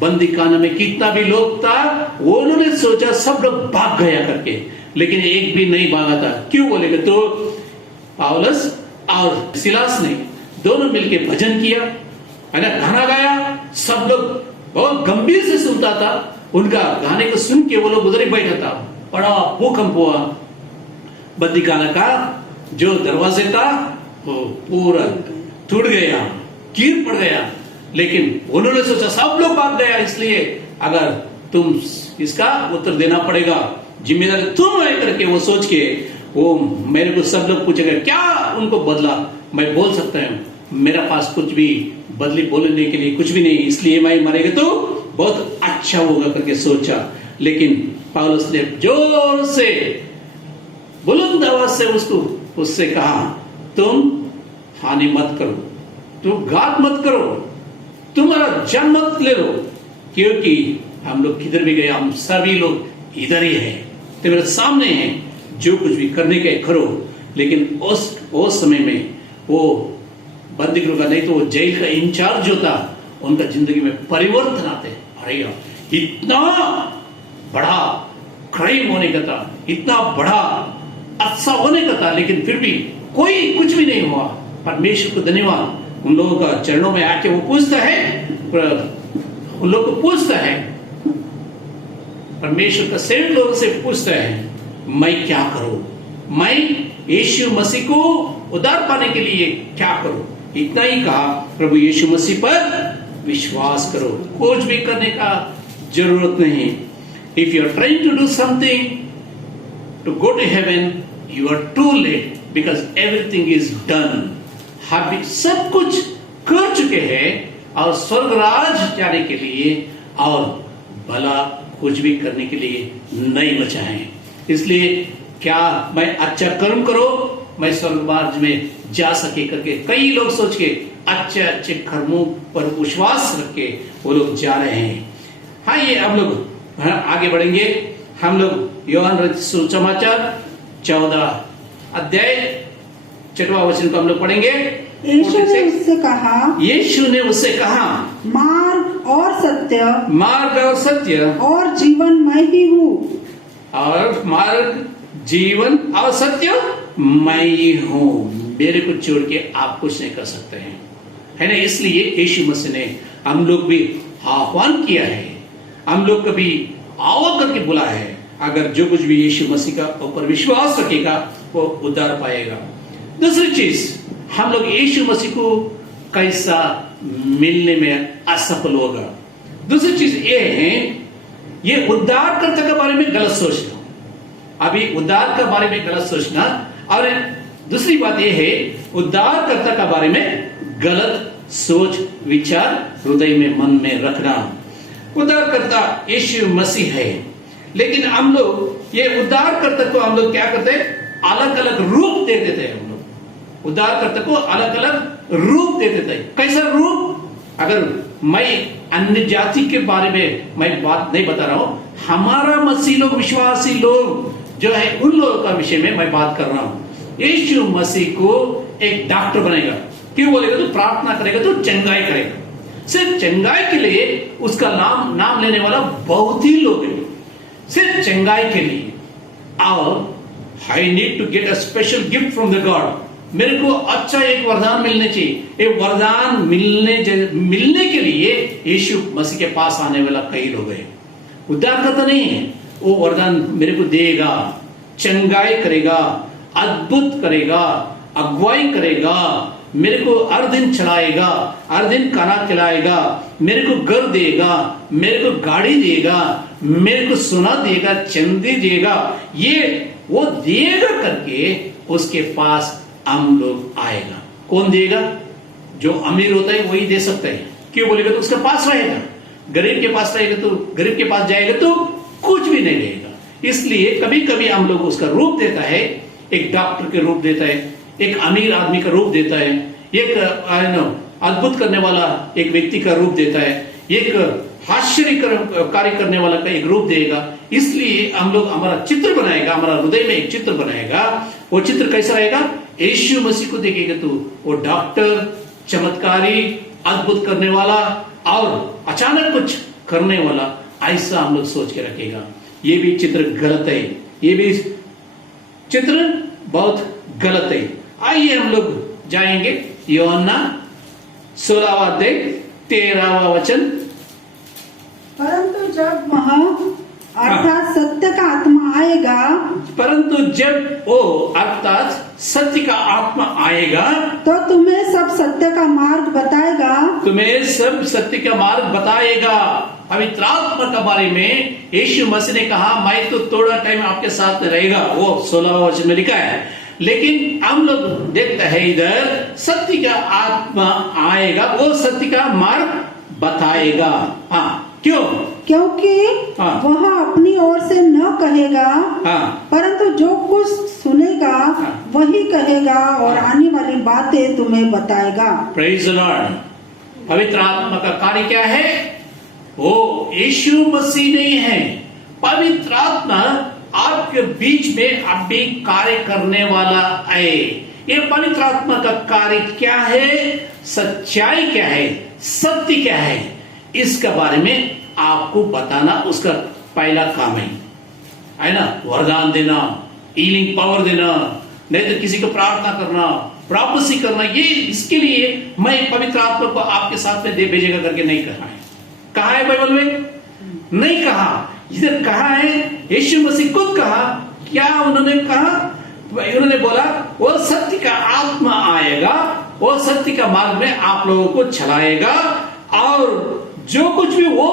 बंदी खाना में कितना भी लोग था, वो उन्होंने सोचा सब लोग भाग गया करके, लेकिन एक भी नहीं भागा था। क्यों बोलेगा? तो पौलुस और सिलास ने दोनों मिलके भजन किया, है ना, गाना गाया। सब लोग बहुत गंभीर से सुनता था, उनका गाने को सुन के वो लोग उधर ही बैठा था। बड़ा भूकंप हुआ, बंदी खाना का जो दरवाजे था वो पूरा टूट गया, गिर पड़ गया। लेकिन उन्होंने सोचा सब लोग भाग गया, इसलिए अगर तुम इसका उत्तर देना पड़ेगा, जिम्मेदारी तुम है करके वो सोच के वो मेरे को सब लोग पूछेगा क्या उनको बदला। मैं बोल सकता हूँ मेरा पास कुछ भी बदली बोलने के लिए कुछ भी नहीं, इसलिए मैं मरेगा तो बहुत अच्छा होगा करके सोचा। लेकिन पौलुस ने जोर से बुलंद आवाज से उससे कहा, तुम हानि मत करो, तुम घात मत करो, तुम्हारा जान मत ले लो, क्योंकि हम लोग किधर भी गए हम सभी लोग इधर ही हैं, तुम्हारे सामने हैं, जो कुछ भी करने के करो। लेकिन उस समय में वो बंदी गृह का नहीं तो वो जेल का इंचार्ज जो था, उनका जिंदगी में परिवर्तन आते। अरे इतना बड़ा क्राइम होने का था, इतना बड़ा अच्छा होने का था, लेकिन फिर भी कोई कुछ भी नहीं हुआ। परमेश्वर को धन्यवाद। उन लोगों का चरणों में आके वो पूछता है, उन लोग को पूछता है, परमेश्वर का सेवक लोगों से पूछता है, मैं क्या करूं? मैं यीशु मसीह को उद्धार पाने के लिए क्या करूं? इतना ही कहा, प्रभु यीशु मसीह पर विश्वास करो, कुछ भी करने का जरूरत नहीं। If you are trying to do something to go to heaven, you are too late because everything is done. हम सब कुछ कर चुके हैं और स्वर्ग राज जाने के लिए और भला कुछ भी करने के लिए नहीं बचा है। इसलिए क्या मैं अच्छा कर्म करो मैं स्वर्ग राज में जा सके करके कई लोग सोच के अच्छे अच्छे कर्मों पर विश्वास रख के वो लोग जा रहे हैं। हाँ, ये हम लोग आगे बढ़ेंगे। हम लोग योहान रचित सुसमाचार 14 अध्याय 6वां वचन को हम लोग पढ़ेंगे। यीशु ने उससे कहा, मार्ग और सत्य और जीवन मैं ही हूँ। और मार्ग, जीवन और सत्य मैं ही हूँ, मेरे को छोड़ के आप कुछ नहीं कर सकते हैं, है ना। इसलिए यीशु मसीह ने हम लोग भी आह्वान किया है, हम लोग कभी आओ करके बुला है। अगर जो कुछ भी यीशु मसीह का ऊपर विश्वास रखेगा वो उद्धार पाएगा। दूसरी चीज, हम लोग यीशु मसीह को कैसा मिलने में असफल होगा। दूसरी चीज ये है, ये उद्धारकर्ता के बारे में गलत सोचना। अभी उद्धार के बारे में गलत सोचना, और दूसरी बात यह है उद्धारकर्ता के बारे में गलत सोच विचार हृदय में मन में रखना। उद्धारकर्ता यीशु मसीह है, लेकिन हम लोग ये उद्धारकर्ता को हम लोग क्या करते हैं? अलग अलग रूप दे देते हैं हम लोग। उद्धारकर्ता को अलग अलग रूप दे देते हैं। कैसा रूप? अगर मैं अन्य जाति के बारे में मैं बात नहीं बता रहा हूं, हमारा मसीह लोग, विश्वासी लोग जो है, उन लोगों का विषय में मैं बात कर रहा हूं। यीशु मसीह को एक डॉक्टर बनेगा। क्यों बोलेगा? तो प्रार्थना करेगा तो चंगाई करेगा। सिर्फ चंगाई के लिए उसका नाम लेने वाला बहुत ही लोग हैं, सिर्फ चंगाई के लिए। और I need to get a special gift from the God. मेरे को अच्छा एक वरदान मिलने चाहिए। एक वरदान मिलने के लिए यीशु मसीह के पास आने वाला कई लोग हैं। उद्धारकर्ता नहीं है, वो वरदान मेरे को देगा, चंगाई करेगा, अद्भुत करेगा, अगुवाई करेगा, मेरे को हर दिन चलाएगा, हर दिन खाना खिलाएगा, मेरे को घर देगा, मेरे को गाड़ी देगा, मेरे को सोना देगा, चांदी देगा, ये वो देगा करके उसके पास हम लोग आएगा। कौन देगा? जो अमीर होता है वही दे सकता है। क्यों बोलेगा? तो उसके पास रहेगा। गरीब के पास रहेगा तो गरीब के पास जाएगा तो कुछ भी नहीं रहेगा। इसलिए कभी कभी हम लोग उसका रूप देता है, एक डॉक्टर के रूप देता है, एक अमीर आदमी का रूप देता है, एक अद्भुत करने वाला एक व्यक्ति का रूप देता है, एक आश्चर्यकारी करने वाला का एक रूप देगा। इसलिए हम लोग हमारा चित्र बनाएगा, हमारा हृदय में एक चित्र बनाएगा। वो चित्र कैसा रहेगा? यीशु मसीह को देखेगा तो वो डॉक्टर, चमत्कारी, अद्भुत करने वाला और अचानक कुछ करने वाला, ऐसा हम लोग सोच के रखेगा। ये भी चित्र गलत है, ये भी चित्र बहुत गलत है। आइए हम लोग जाएंगे यूहन्ना 16वां अध्याय 13वां वचन। परंतु जब वह अर्थात सत्य का आत्मा आएगा, परंतु जब वो अर्थात सत्य का आत्मा आएगा तो तुम्हें सब सत्य का मार्ग बताएगा। तुम्हें सब सत्य का मार्ग बताएगा। पवित्र आत्मा के बारे में यीशु मसीह ने कहा, मैं तो थोड़ा टाइम आपके साथ में रहेगा, वो 16वां वचन में लिखा है। लेकिन हम लोग देखते हैं इधर सत्य का आत्मा आएगा, वो सत्य का मार्ग बताएगा। हाँ, क्यों? क्योंकि हाँ। वह अपनी ओर से न कहेगा, हाँ। परंतु जो कुछ सुनेगा हाँ। वही कहेगा और आने वाली बातें तुम्हें बताएगा। Praise the Lord. पवित्र आत्मा का कार्य क्या है? वो यीशु मसीह नहीं है। पवित्र आत्मा आपके बीच में अभी कार्य करने वाला है। ये पवित्र आत्मा का कार्य क्या है? सच्चाई क्या है? सत्य क्या है? इसके बारे में आपको बताना उसका पहला काम है ना? वरदान देना, हीलिंग पावर देना, नहीं तो किसी को प्रार्थना करना, प्रोफेसी करना, ये इसके लिए मैं पवित्र आत्मा को आपके साथ में दे भेजेगा करके नहीं कहा है। कहा है बाइबल में? नहीं कहा। इधर कहा है, यीशु मसीह खुद कहा। क्या उन्होंने कहा? उन्होंने बोला वो सत्य का आत्मा आएगा, वो सत्य का मार्ग में आप लोगों को चलाएगा, और जो कुछ भी वो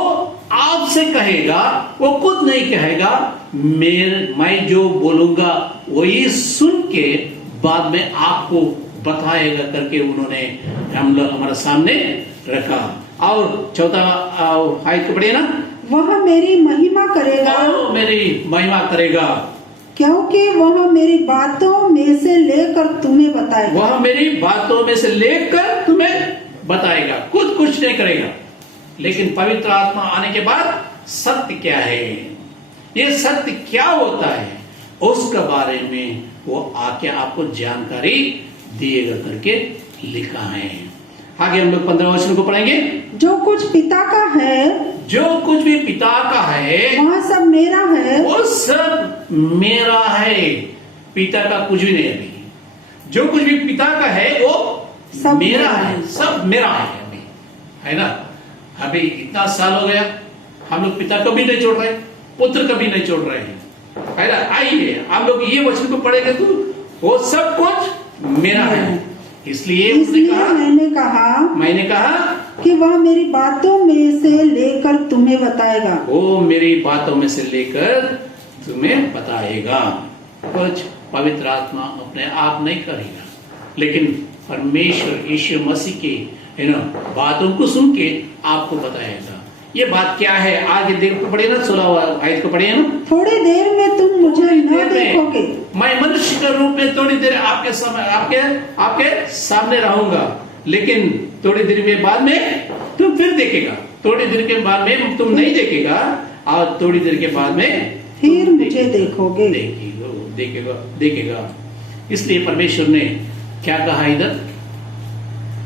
आपसे कहेगा वो खुद नहीं कहेगा, मैं जो बोलूंगा वही सुन के बाद में आपको बताएगा करके उन्होंने हम लोग हमारे सामने रखा। और चौथा आयत को पढ़िए ना। वह मेरी महिमा करेगा, वो मेरी महिमा करेगा, क्योंकि वह मेरी बातों में से लेकर तुम्हें बताएगा। वह मेरी बातों में से लेकर तुम्हें बताएगा। खुद कुछ नहीं करेगा, लेकिन पवित्र आत्मा आने के बाद सत्य क्या है, ये सत्य क्या होता है, उसके बारे में वो आके आपको जानकारी दिएगा करके लिखा है। आगे हम लोग 15 वचन को पढ़ेंगे। जो कुछ पिता का है, जो कुछ भी पिता का है वह सब मेरा है। वो सब मेरा है। पिता का कुछ भी नहीं है। जो कुछ भी पिता का है वो सब मेरा है, सब मेरा है। अभी है ना? अभी इतना साल हो गया, हम लोग पिता को भी नहीं छोड़ रहे, पुत्र को भी नहीं छोड़ रहे हैं, है ना? आइए हम लोग ये वचन को पढ़ेंगे तो वो सब कुछ मेरा है। इसलिए मैंने कहा कि वह मेरी बातों में से लेकर तुम्हें बताएगा। वो मेरी बातों में से लेकर तुम्हें बताएगा। कुछ पवित्र आत्मा अपने आप नहीं करेगा, लेकिन परमेश्वर यीशु मसीह के बातों को सुन के आपको बताएगा। ये बात क्या है? आगे देख को पढ़िए ना, 16 आयत को पढ़िए ना। थोड़ी देर में तुम मुझे न देखोगे, मैं मनुष्य के रूप में थोड़ी देर आपके सामने रहूंगा, लेकिन थोड़ी देर के बाद में तुम फिर देखेगा। थोड़ी देर के बाद में तुम नहीं देखेगा, और थोड़ी देर के बाद में फिर मुझे देखोगे। देखेगा। इसलिए परमेश्वर ने क्या कहा इधर?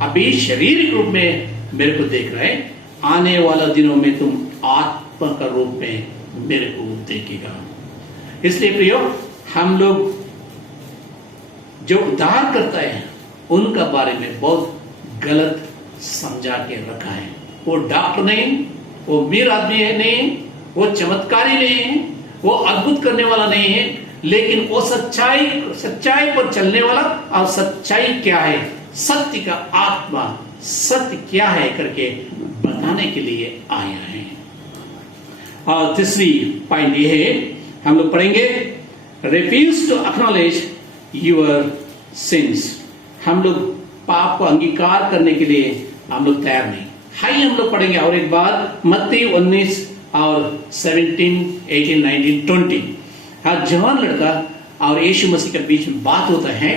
अभी शारीरिक रूप में मेरे को देख रहे हैं, आने वाला दिनों में तुम आत्मा का रूप में मेरे को देखेगा। इसलिए प्रियो, हम लोग जो उद्धार करता है उनका बारे में बहुत गलत समझा के रखा है। वो डॉक्टर नहीं, वो मीर आदमी है नहीं, वो चमत्कारी नहीं है, वो अद्भुत करने वाला नहीं है, लेकिन वो सच्चाई पर चलने वाला। और सच्चाई क्या है? सत्य का आत्मा सत्य क्या है करके बताने के लिए आया है। और तीसरी पॉइंट ये है, हम लोग पढ़ेंगे, refuse to acknowledge your sins. हम लोग पाप को अंगीकार करने के लिए हम लोग तैयार नहीं। हाई हम लोग पढ़ेंगे और एक बार मत्ती 19 और 17, 18, 19, 20। हाँ, जवान लड़का और यीशु मसीह के बीच में बात होता है।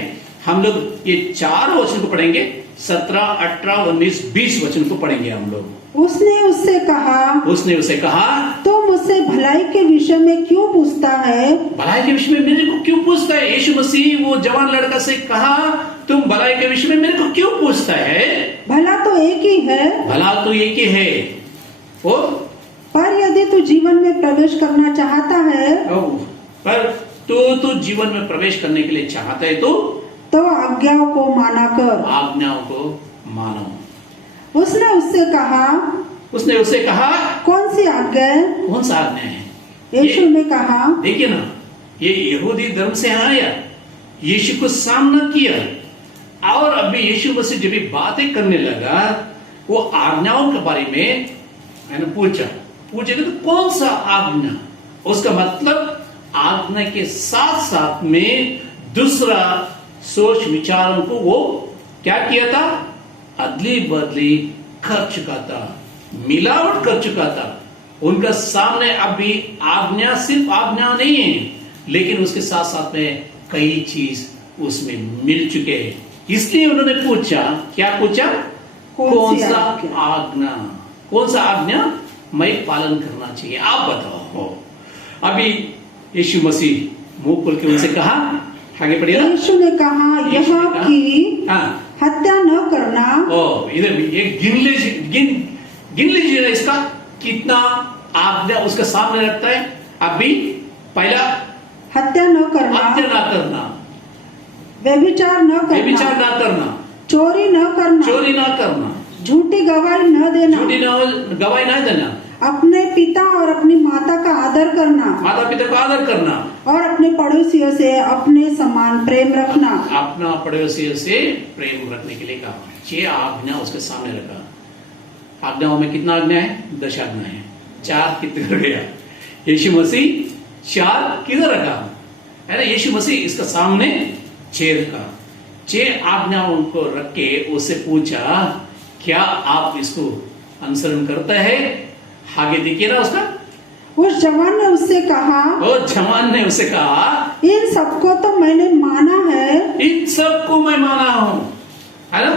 हम लोग ये 4 वचन को पढ़ेंगे, 17, 18, 19, 20 वचन को पढ़ेंगे हम लोग। उसने उससे कहा, तुम मुझसे भलाई के विषय में क्यों पूछता है? भलाई के विषय में मेरे को क्यों पूछता है? यीशु मसीह वो जवान लड़का से कहा, तुम भलाई के विषय में मेरे को क्यों पूछता है? भला तो एक ही है। भला तो एक ही है। वो पर यदि तू जीवन में प्रवेश करना चाहता है, पर तू जीवन में प्रवेश करने के लिए चाहता है तो आज्ञाओं को माना कर। आज्ञाओं को मानो। उसने उससे कहा, कौन सी आज्ञा है? कौन सा आज्ञा है? यीशु ने कहा, देखिए ना, ये यहूदी धर्म से आया, यीशु को सामना किया, और अभी यीशु मसीह जब भी बातें करने लगा, वो आज्ञाओं के बारे में है ना पूछे तो कौन सा आज्ञा? उसका मतलब आज्ञा के साथ साथ में दूसरा सोच विचारों को वो क्या किया था? अदली बदली कर चुका था, मिलावट कर चुका था। उनका सामने अभी आज्ञा सिर्फ आज्ञा नहीं है, लेकिन उसके साथ साथ में कई चीज उसमें मिल चुके हैं। इसलिए उन्होंने पूछा, क्या पूछा? कौन सा आज्ञा? कौन सा आज्ञा मैं पालन करना चाहिए, आप बताओ। अभी यीशु मसीह मुंह खोल के उनसे कहा, आगे पढ़िए ना। यीशु ने कहा, यहाँ की हत्या न करना। इधर भी एक गिन लीजिए इसका कितना आज्ञा उसके सामने रखता है। अभी पहला हत्या न करना, व्यभिचार न करना, चोरी न करना, झूठी गवाही न देना, अपने पिता और अपनी माता का आदर करना, और अपने पड़ोसियों से अपने समान प्रेम रखना। अपना पड़ोसियों से प्रेम रखने के लिए कहा। 6 आज्ञा उसके सामने रखा। आज्ञाओं में कितना आज्ञा है? 10 आज्ञा है। 4 किधर गया? यीशु मसीह 4 किधर रखा है ना? यीशु मसीह इसका सामने 6 रखा। 6 आज्ञाओं को रख के उससे पूछा, क्या आप इसको अनुसरण करते हैं? आगे देखिए ना उसका। उस जवान ने उससे कहा, इन सबको तो मैंने माना है। इन सबको मैं माना हूं, है ना?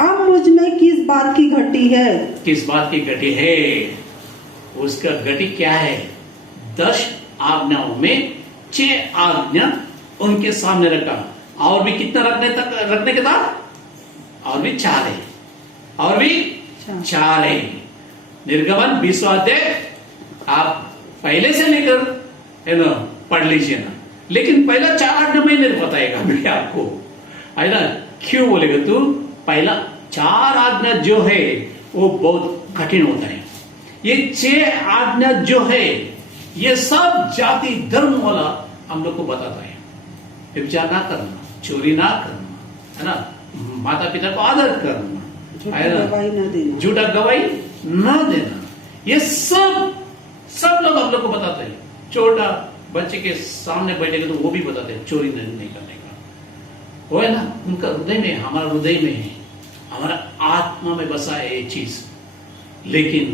अब मुझ में किस बात की घटी है? किस बात की घटी है? उसका घटी क्या है? 10 आज्ञाओं में 6 आज्ञा उनके सामने रखा। और भी कितना रखने के था? और भी 4 है। और भी 4 है। निर्गमन 20वां अध्याय आप पहले से लेकर है ना पढ़ लीजिए ना, लेकिन पहला 4 आज्ञा मैं नहीं बताएगा मैं आपको, है ना? क्यों बोलेगा तू? पहला 4 आज्ञा जो है वो बहुत कठिन होता है। ये 6 आज्ञा जो है ये सब जाति धर्म वाला हम लोग को बताता है। व्यभिचार ना करना, चोरी ना करना, है ना? माता पिता को आदर करना, झूठा गवाही न देना, ये सब लोग हम लोग को बताते हैं। छोटा बच्चे के सामने बैठेगा तो वो भी बताते हैं चोरी नहीं करने का, वो है ना? उनका हृदय में, हमारा हृदय में है, हमारा आत्मा में बसा है ये चीज। लेकिन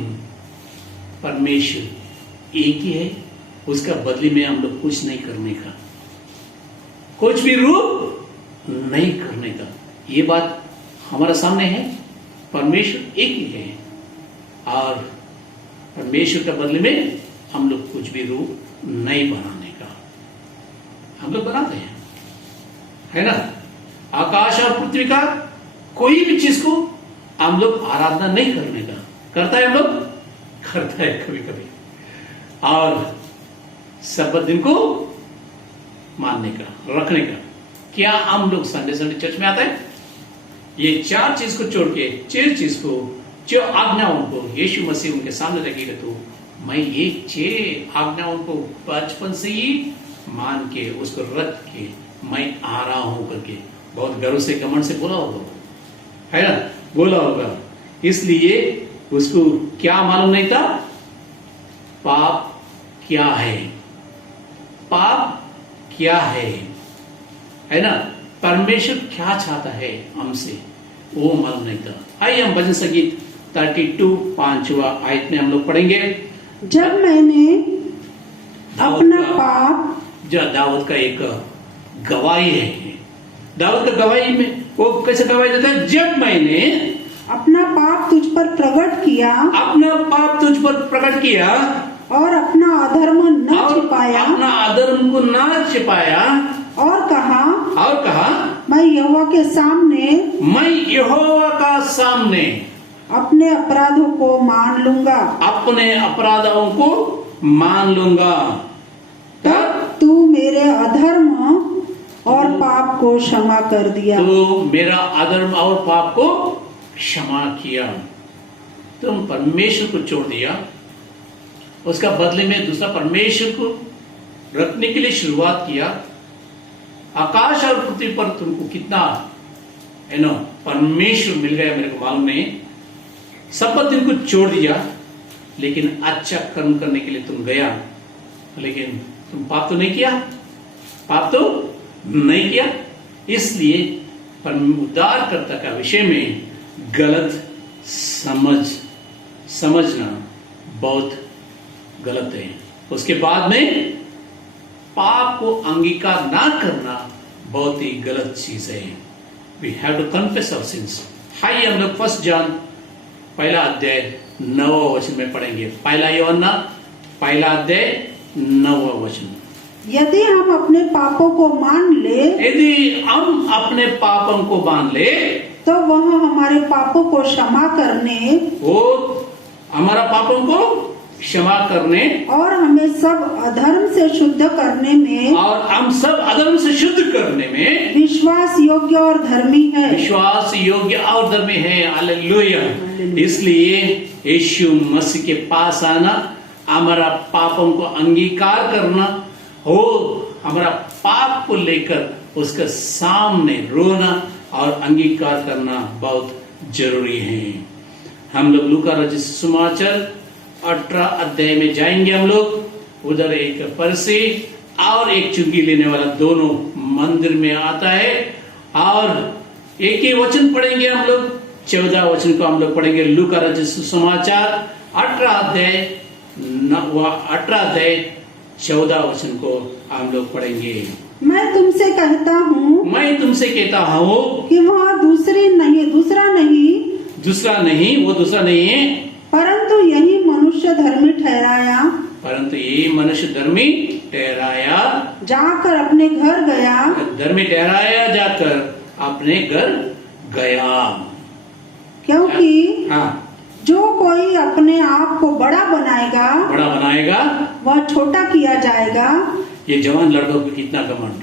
परमेश्वर एक ही है, उसका बदले में हम लोग कुछ नहीं करने का, कुछ भी रूप नहीं करने का। ये बात हमारे सामने है। परमेश्वर एक ही है और परमेश्वर के बदले में हम लोग कुछ भी रूप नहीं बनाने का। हम लोग बनाते हैं, है ना। आकाश और पृथ्वी का कोई भी चीज को हम लोग आराधना नहीं करने का। करता है हम लोग, करता है कभी कभी, और सब्बत दिन को मानने का, रखने का। क्या हम लोग संडे संडे चर्च में आते हैं? ये 4 चीज को छोड़ के 6 चीज को, जो आज्ञाओं को यीशु मसीह उनके सामने रखेगा, तो मैं ये 6 आज्ञाओं को बचपन से ही मान के उसको रख के मैं आ रहा हूं करके बहुत गर्व से, घमंड से बोला होगा, है ना, बोला होगा। इसलिए उसको क्या मालूम नहीं था, पाप क्या है, पाप क्या है ना, परमेश्वर क्या चाहता है हमसे, वो मालूम नहीं था। आइए हम भजन संगीत 32 5वां आयत में हम लोग पढ़ेंगे। जब मैंने अपना दाऊद का- पाप, जो दाऊद का एक गवाही है। दाऊद का गवाही में वो कैसे गवाही देता है? जब मैंने अपना पाप तुझ पर प्रकट किया अपना पाप तुझ पर प्रकट किया और अपना अधर्म न और छिपाया अपना अधर्म को ना छिपाया और कहा मैं यहोवा के सामने मैं यहोवा का सामने अपने अपराधों को मान लूंगा, अपने अपराधों को मान लूंगा, तब तू मेरे अधर्म और पाप को क्षमा कर दिया। तो मेरा अधर्म और पाप को क्षमा किया। तुम परमेश्वर को छोड़ दिया, उसका बदले में दूसरा परमेश्वर को रखने के लिए शुरुआत किया। आकाश और पृथ्वी पर तुमको कितना है ना परमेश्वर मिल गया मेरे को मालूम नहीं। सब दिन को छोड़ दिया, लेकिन अच्छा कर्म करने के लिए तुम गया, लेकिन तुम पाप तो नहीं किया, पाप तो नहीं किया। इसलिए उद्धारकर्ता का विषय में गलत समझना बहुत गलत है। उसके बाद में पाप को अंगीकार ना करना बहुत ही गलत चीज है। We have to confess our sins. हाइए हम लोग 1 जॉन 1 अध्याय 9 वचन में पढ़ेंगे। 1 यूहन्ना 1 अध्याय 9 वचन। यदि हम अपने पापों को मान ले यदि हम अपने पापों को मान ले, तो वह हमारे पापों को क्षमा करने वो हमारा पापों को क्षमा करने और हमें सब अधर्म से शुद्ध करने में और हम सब अधर्म से शुद्ध करने में विश्वास योग्य और धर्मी है। विश्वास योग्य और धर्मी है। हालेलुया। इसलिए यीशु मसीह के पास आना, हमारा पापों को अंगीकार करना हो, हमारा पाप को लेकर उसके सामने रोना और अंगीकार करना बहुत जरूरी है। हम लोग लूका रचित सुसमाचार 18 अध्याय में जाएंगे। हम लोग उधर एक फरीसी और एक चुंगी लेने वाला दोनों मंदिर में आता है और एक ही वचन पढ़ेंगे हम लोग। 14 वचन को हम लोग पढ़ेंगे। लूका रचित सुसमाचार 18 अध्याय 14 वचन को हम लोग पढ़ेंगे। मैं तुमसे कहता हूँ मैं तुमसे कहता हूँ कि वह दूसरा नहीं वो दूसरा नहीं है, परंतु यही मनुष्य धर्मी ठहराया, परंतु ये मनुष्य धर्मी ठहराया जाकर अपने घर गया। धर्मी ठहराया जाकर अपने घर गया। क्योंकि हाँ, जो कोई अपने आप को बड़ा बनाएगा बड़ा बनाएगा, वह छोटा किया जाएगा। ये जवान लड़कों को कितना घमंड।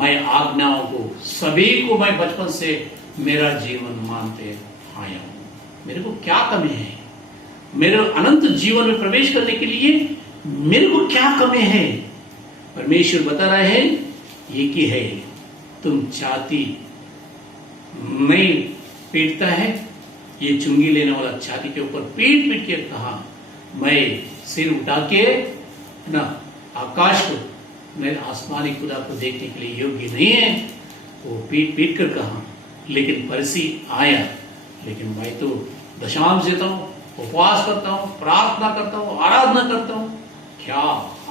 मैं आज्ञाओं को सभी को मैं बचपन से मेरा जीवन मानते आया हूँ। मेरे को क्या कमी है? मेरे अनंत जीवन में प्रवेश करने के लिए मेरे को क्या कमी है? परमेश्वर बता रहे हैं एक ही है। तुम छाती नहीं पीटता है, ये चुंगी लेने वाला छाती के ऊपर पीट पीट के कहा, मैं सिर उठा के ना आकाश को, मैं आसमानी खुदा को देखने के लिए योग्य नहीं है, वो पीट पीट कर कहा। लेकिन फरीसी आया, लेकिन भाई तो दशांश देता हूँ, उपवास करता हूं, प्रार्थना करता हूं, आराधना करता हूं, क्या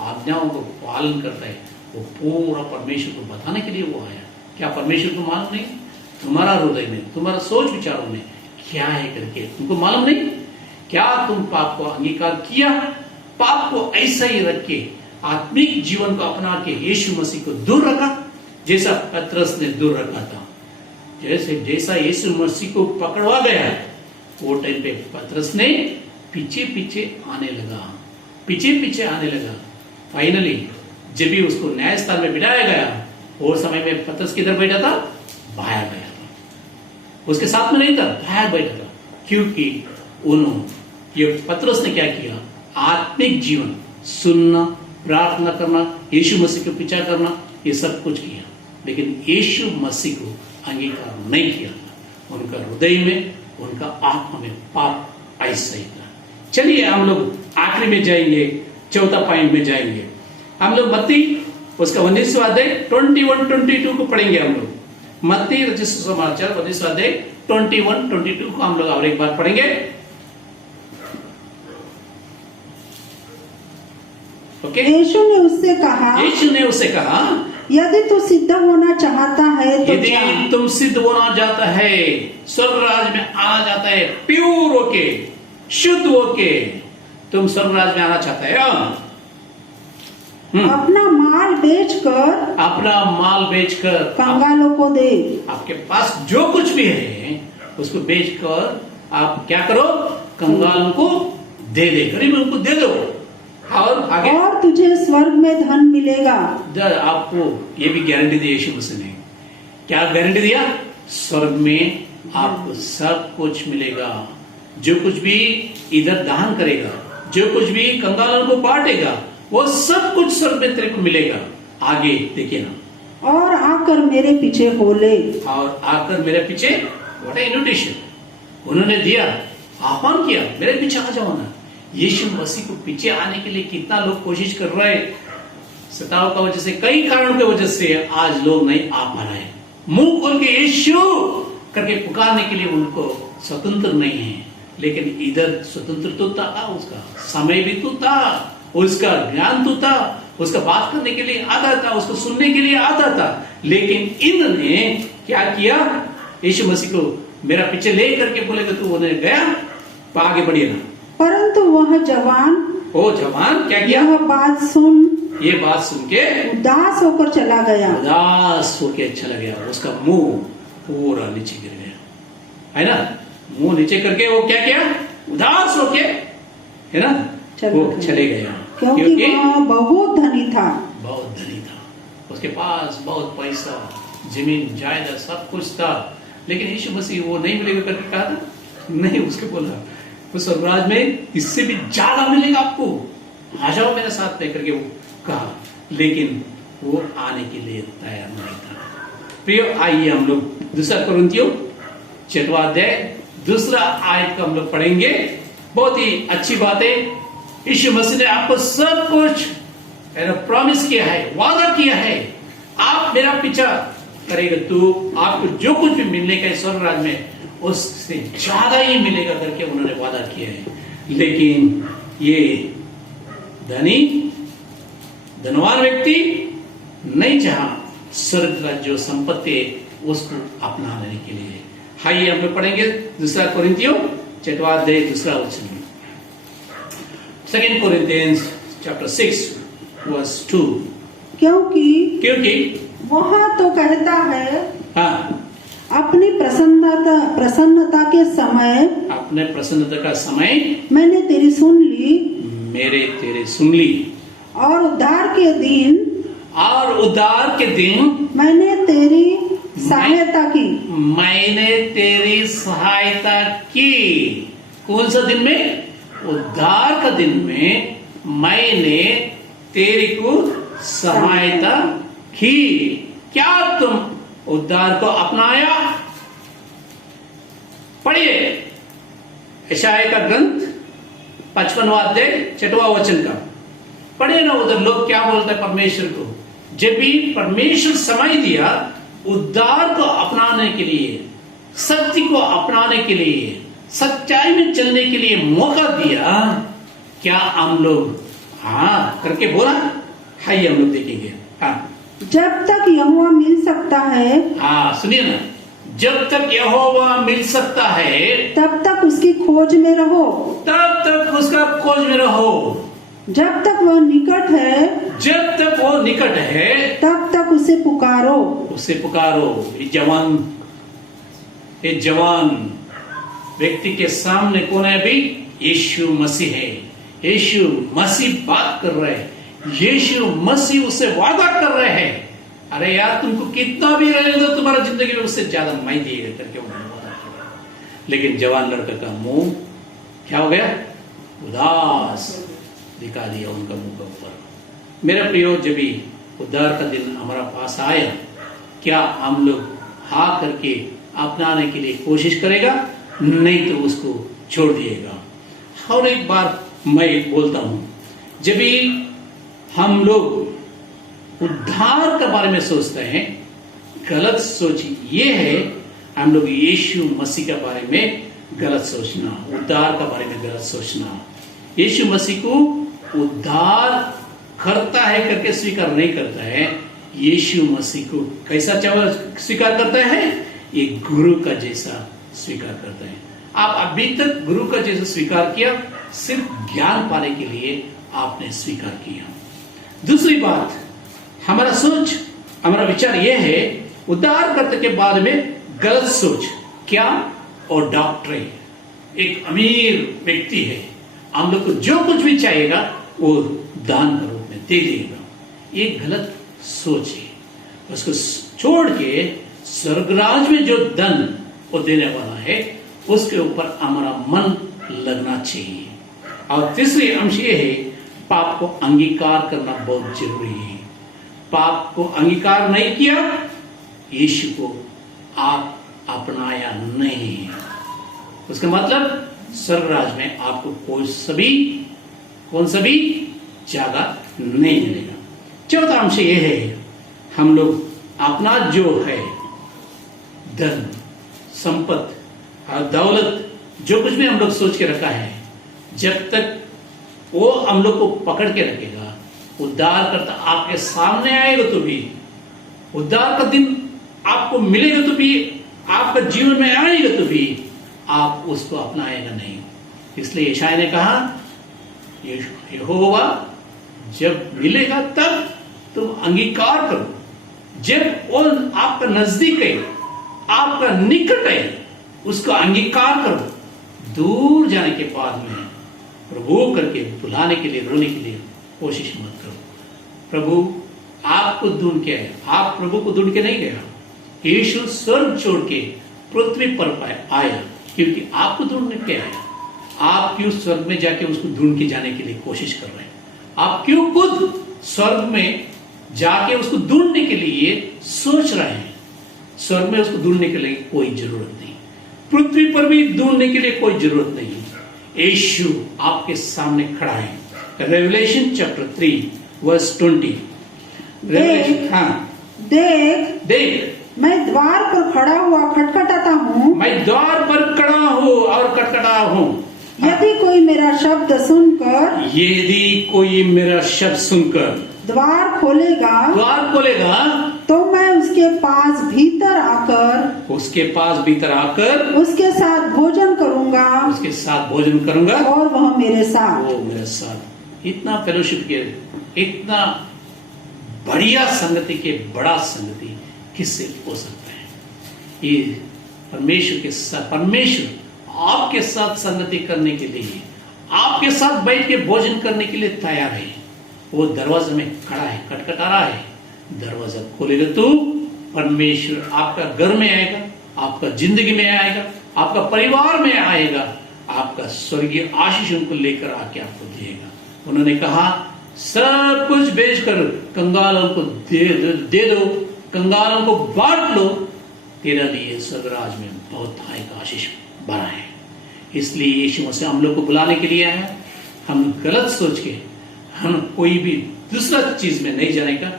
आज्ञाओं को पालन करता है, वो पूरा परमेश्वर को बताने के लिए वो आया। क्या परमेश्वर को मालूम नहीं तुम्हारा हृदय में, तुम्हारा सोच विचारों में क्या है करके? तुमको मालूम नहीं? क्या तुम पाप को अंगीकार किया? पाप को ऐसा ही रख के आत्मिक जीवन को अपना के यीशु मसीह को दूर रखा, जैसा पतरस ने दूर रखा था। जैसा यीशु मसीह को पकड़वा गया, वो टाइम पे पतरस ने पीछे पीछे आने लगा। फाइनली जब भी उसको न्यायस्थान में बिठाया गया, वो समय में पतरस किधर बैठा था? बाहर बैठा था, उसके साथ में नहीं था, बाहर बैठा था। क्योंकि ये पतरस ने क्या किया? आत्मिक जीवन, सुनना, प्रार्थना करना, यीशु मसीह को पीछा करना, ये सब कुछ किया, लेकिन यीशु मसीह को अंगीकार नहीं किया था। उनका हृदय में, उनका आत्मा में पाप ऐसा ही था। चलिए हम लोग आखिरी में जाएंगे, चौथा पॉइंट में जाएंगे। हम लोग मत्ती उसका 19वां अध्याय 21-22 को पढ़ेंगे। हम लोग मत्ती रचित सुसमाचार 19वां अध्याय 21-22 को हम लोग और एक बार पढ़ेंगे। ओके। यीशु ने उससे कहा, यदि तू सिद्ध होना चाहता है तो यदि तुम सिद्ध होना चाहता है, स्वर्ग राज में आना चाहता है, प्योर होके, शुद्ध होके तुम स्वर्ग राज में आना चाहता है, अपना माल बेचकर कंगालों को दे। आपके पास जो कुछ भी है उसको बेचकर आप क्या करो? कंगालों को दे दे, गरीबों को दे दो, और आगे और तुझे स्वर्ग में धन मिलेगा। आपको ये भी गारंटी दी यीशु मसीह ने। क्या गारंटी दिया? स्वर्ग में आपको सब कुछ मिलेगा। जो कुछ भी इधर दान करेगा, जो कुछ भी कंगालों को बांटेगा, वो सब कुछ स्वर्ग में तेरे को मिलेगा। आगे देखिए ना, और आकर मेरे पीछे हो ले। और आकर मेरे पीछे, व्हाट ए इन्विटेशन उन्होंने दिया, आह्वान किया, मेरे पीछे आ जाओ ना। यीशु मसीह को पीछे आने के लिए कितना लोग कोशिश कर रहे हैं, सताव का वजह से, कई कारणों की वजह से आज लोग नहीं आ पा रहे। मुंह खोल के यीशु करके पुकारने के लिए उनको स्वतंत्र नहीं है। लेकिन इधर स्वतंत्र तो था, उसका समय भी तो था, उसका ज्ञान तो था, उसका बात करने के लिए आता था, उसको सुनने के लिए आता था। लेकिन इन्होंने क्या किया? यीशु मसीह को मेरा पीछे ले करके बोलेगा तो उन्हें गया, आगे बढ़िए ना। परंतु वह जवान क्या किया? यह बात सुन के उदास होकर चला गया। उसका मुंह पूरा नीचे गिर गया, है ना? मुंह नीचे करके वो क्या किया? उदास होके, है ना, वो चले गया। क्योंकि वह बहुत धनी था। उसके पास बहुत पैसा, जमीन जायदाद सब कुछ था। लेकिन यीशु मसीह वो नहीं मिलेगा करके कहा था? नहीं, उसके बोला तो स्वर्गराज में इससे भी ज्यादा मिलेगा आपको, आ जाओ मेरे साथ में करके वो कहा। लेकिन वो आने के लिए तैयार नहीं था। प्रिय, आइए हम लोग 2 कुरिन्थियों 6वां अध्याय 2 आयत को हम लोग पढ़ेंगे। बहुत ही अच्छी बात है। यीशु मसीह ने आपको सब कुछ प्रॉमिस किया है, वादा किया है। आप मेरा पीछा करेगा तो आपको जो कुछ भी मिलने का स्वर्ग राज में उससे ज्यादा ही मिलेगा करके उन्होंने वादा किया है। लेकिन ये धनवान व्यक्ति नहीं चाहा स्वर्ग का जो संपत्ति है उसको अपनाने के लिए। आइए हम लोग पढ़ेंगे 2 कुरिन्थियों 6वां अध्याय 2 वचन। 2 Corinthians chapter 6 verse 2। क्योंकि वह तो कहता है, हाँ, अपनी प्रसन्नता के समय, अपने प्रसन्नता का समय मैंने तेरी सुन ली, तेरे सुन ली, और उद्धार के दिन मैंने तेरी सहायता की। कौन सा दिन में? उद्धार का दिन में मैंने तेरी को सहायता की। क्या तुम उद्धार को अपनाया? पढ़िए यशायाह का ग्रंथ 55वां अध्याय 6वां वचन का पढ़िए ना। उधर लोग क्या बोलते हैं परमेश्वर को? जब भी परमेश्वर समय दिया उद्धार को अपनाने के लिए, सत्य को अपनाने के लिए, सच्चाई में चलने के लिए मौका दिया, क्या हम लोग हाँ करके बोला? हाइए हम लोग देखेंगे। हाँ जब तक यहोवा मिल सकता है, हाँ सुनिए ना, जब तक यहोवा मिल सकता है तब तक उसकी खोज में रहो। तब तक उसका खोज में रहो। जब तक वह निकट है, जब तक वो निकट है तब तक उसे पुकारो। उसे पुकारो। ये जवान व्यक्ति के सामने कौन है अभी? यीशु मसीह है। यीशु मसीह बात कर रहे हैं, यीशु मसीह उससे वादा कर रहे हैं, अरे यार तुमको कितना भी रहने दो, तुम्हारा जिंदगी में उससे ज्यादा मैं दिएगा करके उन्होंने वादा किया। लेकिन जवान लड़का का मुंह क्या हो गया? उदास दिखा दिया उनका मुंह का ऊपर। मेरा प्रियो, जब भी उद्धार का दिन हमारा पास आया, क्या हम लोग हाँ करके अपनाने के लिए कोशिश करेगा? नहीं तो उसको छोड़ दिएगा। और एक बार मैं बोलता हूं, जब भी हम लोग उद्धार के बारे में सोचते हैं, गलत सोच ये है हम लोग यीशु मसीह के बारे में गलत सोचना, उद्धार के बारे में गलत सोचना। यीशु मसीह को उद्धार करता है करके स्वीकार नहीं करता है। यीशु मसीह को कैसा स्वीकार करता है? एक गुरु का जैसा स्वीकार करता है। आप अभी तक गुरु का जैसा स्वीकार किया, सिर्फ ज्ञान पाने के लिए आपने स्वीकार किया। दूसरी बात, हमारा सोच, हमारा विचार यह है, उद्धार करने के बाद में गलत सोच क्या? और डॉक्टरी, एक अमीर व्यक्ति है, हम लोग को जो कुछ भी चाहिएगा वो दान के रूप में दे देगा। ये गलत सोच है। उसको छोड़ के स्वर्गराज में जो धन वो देने वाला है उसके ऊपर हमारा मन लगना चाहिए। और तीसरी अंश ये है, पाप को अंगीकार करना बहुत जरूरी है। पाप को अंगीकार नहीं किया, यीशु को आप अपनाया नहीं, उसका मतलब स्वर्गराज में आपको कौन सा भी जगह नहीं मिलेगा। चौथा अंश ये है, हम लोग अपना जो है धन, संपत्ति और दौलत, जो कुछ भी हम लोग सोच के रखा है, जब तक वो हम लोग को पकड़ के रखेगा, उद्धार करता आपके सामने आएगा तो भी, उद्धार का दिन आपको मिलेगा तो भी, आपका जीवन में आएगा तो भी आप उसको अपनाएगा नहीं। इसलिए यशायाह ने कहा, यहोवा जब मिलेगा तब तुम अंगीकार करो। जब वो आपका नजदीक है, आपका निकट है, उसको अंगीकार करो। दूर जाने के बाद में प्रभु करके बुलाने के लिए, रोने के लिए कोशिश मत करो। प्रभु आपको ढूंढ के आया, आप प्रभु को ढूंढ के नहीं गया। यीशु स्वर्ग छोड़ के पृथ्वी पर आया क्योंकि आपको ढूंढने के आया। आप क्यों स्वर्ग में जाके उसको ढूंढ के जाने के लिए कोशिश कर रहे हैं? आप क्यों खुद स्वर्ग में जाके उसको ढूंढने के लिए सोच रहे हैं? स्वर्ग में उसको ढूंढने के लिए कोई जरूरत नहीं, पृथ्वी पर भी ढूंढने के लिए कोई जरूरत नहीं। यीशु आपके सामने खड़ा है। Revelation chapter 3 verse 20। देख मैं द्वार पर खड़ा हुआ खटखटाता हूँ। मैं द्वार पर खड़ा हूँ और खटखटा हूँ। यदि कोई मेरा शब्द सुनकर द्वार खोलेगा तो मैं उसके पास भीतर आकर उसके साथ भोजन करूंगा और वह मेरे साथ। इतना फेलोशिप के, इतना बढ़िया संगति के बड़ा संगति किससे हो सकता है? ये परमेश्वर के साथ, परमेश्वर आपके साथ संगति करने के लिए, आपके साथ बैठ के भोजन करने के लिए तैयार है। वो दरवाजे में खड़ा है, खटखटा रहा है। दरवाजा खोलेगा तो परमेश्वर आपका घर में आएगा, आपका जिंदगी में आएगा, आपका परिवार में आएगा, आपका स्वर्गीय आशीष उनको लेकर आके आपको देगा। उन्होंने कहा, सब कुछ बेचकर कंगालों को दे दो, कंगालों को बांट लो, तेरा लिए स्वर्गराज में बहुत का आशीष बना है। इसलिए यीशु मसीह हम लोग को बुलाने के लिए आया। हम गलत सोच के हम कोई भी दूसरा चीज में नहीं जाने का,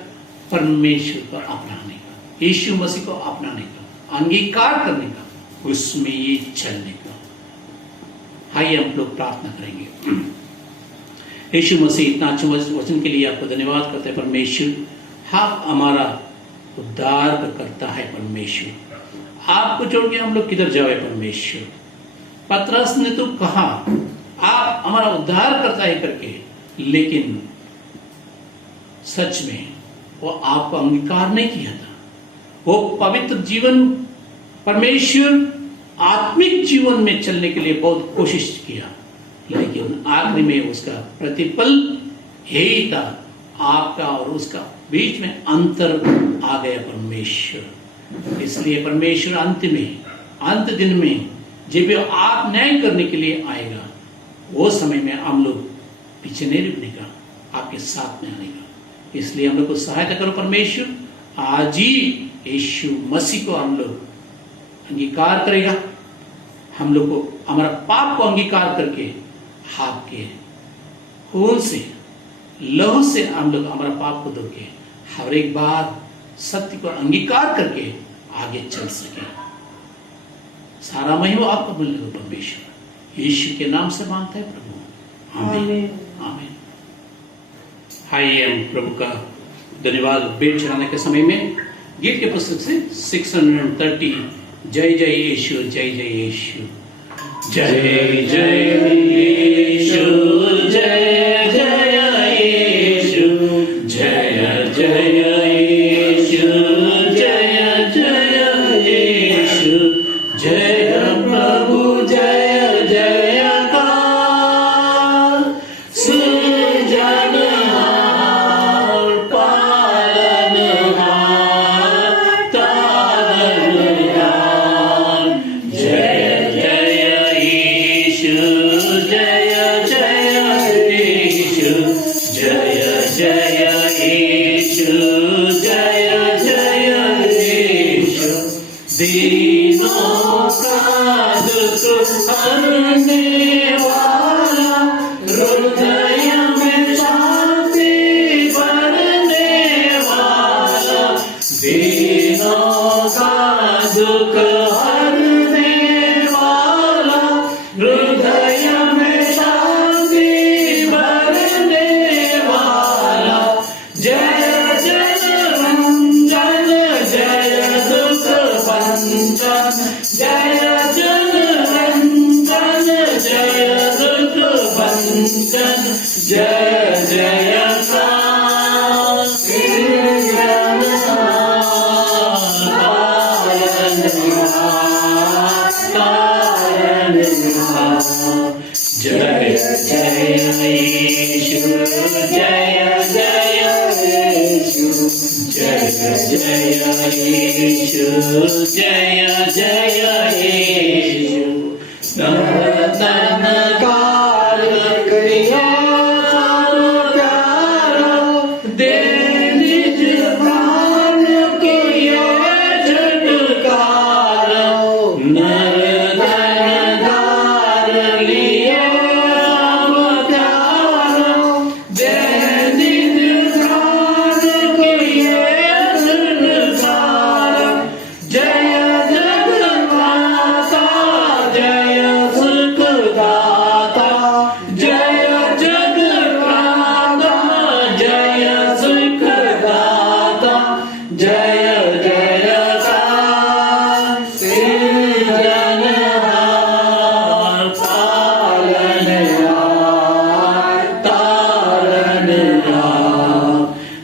परमेश्वर को अपनाने का, यीशु मसीह को अपनाने का, अंगीकार करने का, उसमें ये चलने का। आइए हम लोग प्रार्थना करेंगे। यीशु मसीह, इतना अच्छा वचन के लिए आपको धन्यवाद करते हैं परमेश्वर। आप हमारा उद्धार करता है परमेश्वर। आपको छोड़ के हम लोग किधर जाए परमेश्वर। पतरस ने तो कहा आप हमारा उद्धार करता है करके, लेकिन सच में वो आपको अंगीकार नहीं किया था। वो पवित्र जीवन, परमेश्वर आत्मिक जीवन में चलने के लिए बहुत कोशिश किया, लेकिन आखिरी में उसका प्रतिफल यही था, आपका और उसका बीच में अंतर आ गया परमेश्वर। इसलिए परमेश्वर अंत दिन में जब आप न्याय करने के लिए आएगा, वो समय में हम लोग पीछे नहीं रुकने का, आपके साथ में आने का। इसलिए हम लोग को सहायता करो परमेश्वर। आज ही यीशु मसीह को हम लोग अंगीकार करेगा, हम लोग को हमारा पाप को अंगीकार करके आपके खून से, लहू से हम लोग हमारा पाप को धो के हर एक बार सत्य को अंगीकार करके आगे चल सके। सारा महिमा आपको मिलने दो परमेश्वर, यीशु के नाम से मांगता है प्रभु, आमीन आमीन। आइए हम प्रभु का धन्यवाद भेंट चढ़ाने के समय में गीत के पुस्तक से 630 जय जय यीशु, जय जय यीशु, जय जय यीशु, जय जय यीशु, जय जय यीशु, जय जय यीशु, जय प्रभु, जय जयकार, सृजनहार, पालनहार, तारनहार, जय जय यीशु, जय जय यीशु, जय जय यीशु, जय जय यीशु, दीनों का दुख हरने वाला, हृदय में शांति भरने वाला, दीनों का दुख हरने वाला, हृदय में शांति भरने वाला, जय जनरंजन, जय दुख भंजन, जय जनरंजन, जय दुख भंजन, जय जयकार, सृजनहार, पालनहार, तारनहार, जय जय यीशु, जय जय यीशु, जय जय यीशु, जय जय यीशु, तन क्रिया दे निज प्राण किए झटकार, नर धन धार लिए अवतार, दे निज प्राण किए झटकार, जय जगन्नाथा, जय सुखदाता, जय जगन्नाथा, जय सुखदाता, जय जयकार, सृजनहार, पालनहार, तारनहार,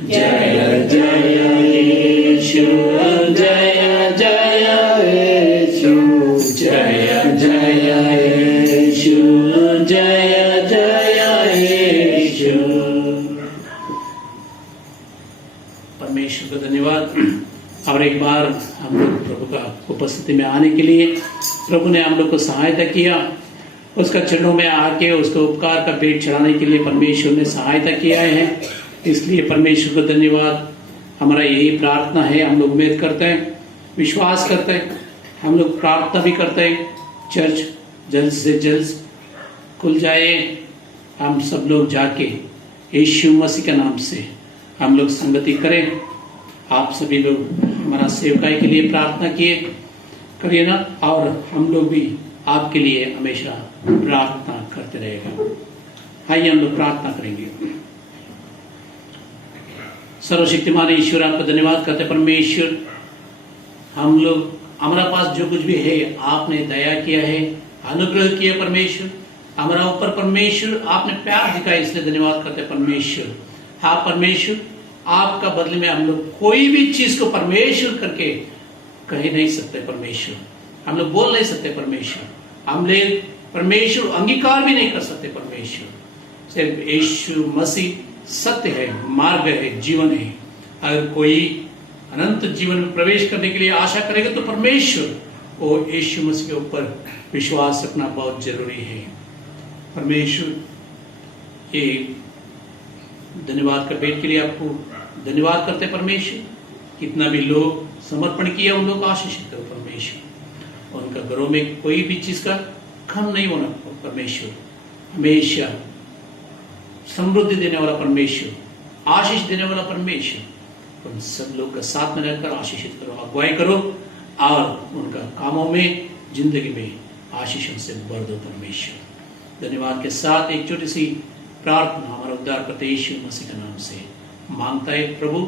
जय जय यीशु, जय जय यीशु, जय जय यीशु, जय जय यीशु। परमेश्वर को धन्यवाद। और एक बार हम लोग प्रभु का उपस्थिति में आने के लिए प्रभु ने हम लोग को सहायता किया, उसका चरणों में आके उसको उपकार का भेंट चढ़ाने के लिए परमेश्वर ने सहायता किया है। इसलिए परमेश्वर को धन्यवाद। हमारा यही प्रार्थना है, हम लोग उम्मीद करते हैं, विश्वास करते हैं, हम लोग प्रार्थना भी करते हैं चर्च जल्द से जल्द खुल जाए। हम सब लोग जाके यीशु मसीह के नाम से हम लोग संगति करें। आप सभी लोग हमारा सेवकाई के लिए प्रार्थना किए करिए ना, और हम लोग भी आपके लिए हमेशा प्रार्थना करते रहेगा। आइए हम लोग प्रार्थना करेंगे। सर्वशक्तिमान ईश्वर, आपका धन्यवाद करते परमेश्वर, हम लोग हमारा पास जो कुछ भी है आपने दया किया है, अनुग्रह किया परमेश्वर, हमारा ऊपर परमेश्वर आपने प्यार दिखाया, इसलिए धन्यवाद करते परमेश्वर। हाँ परमेश्वर, आपका बदले में हम लोग कोई भी चीज को परमेश्वर करके कह नहीं सकते परमेश्वर, हम लोग बोल नहीं सकते परमेश्वर, हम लोग परमेश्वर अंगीकार भी नहीं कर सकते परमेश्वर। सिर्फ यीशु मसीह सत्य है, मार्ग है, जीवन है। अगर कोई अनंत जीवन में प्रवेश करने के लिए आशा करेगा तो परमेश्वर को यीशु मसीह के ऊपर विश्वास रखना बहुत जरूरी है परमेश्वर। ये धन्यवाद का भेंट के लिए आपको धन्यवाद करते परमेश्वर। कितना भी लोग समर्पण किया उन लोग को आशीषित करो परमेश्वर, उनका घरों में कोई भी चीज का कम नहीं होना परमेश्वर, हमेशा समृद्धि देने वाला परमेश्वर, आशीष देने वाला परमेश्वर, उन सब लोग का साथ में रहकर आशीषित करो, अगुवाई करो और उनका कामों में, जिंदगी में आशीषों से भर दो परमेश्वर। धन्यवाद के साथ एक छोटी सी प्रार्थना हमारा उद्धार करते यीशु मसीह के नाम से मांगता है प्रभु,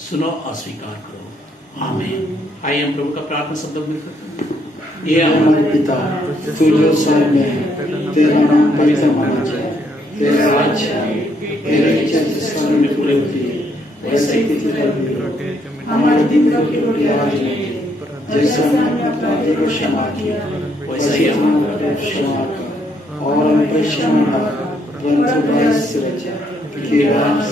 सुनो और स्वीकार करो, आमीन। आइए हम प्रभु का प्रार्थना शब्द मिलकर ये हमारे पिता तू जो स्वर्ग में है, तेरा नाम पवित्र माना जाए, तेरा राज्य आए, तेरी इच्छा जिस स्वर्ग में पूरी होती है वैसे ही पृथ्वी पर भी हो। हमारे दिनों की रोटी आज दे, जैसे हमने अपने अपराधी को क्षमा किया वैसे ही हमारा अपराध क्षमा कर, और हमें परीक्षा में न डाल परंतु बुराई से बचा, क्योंकि राज्य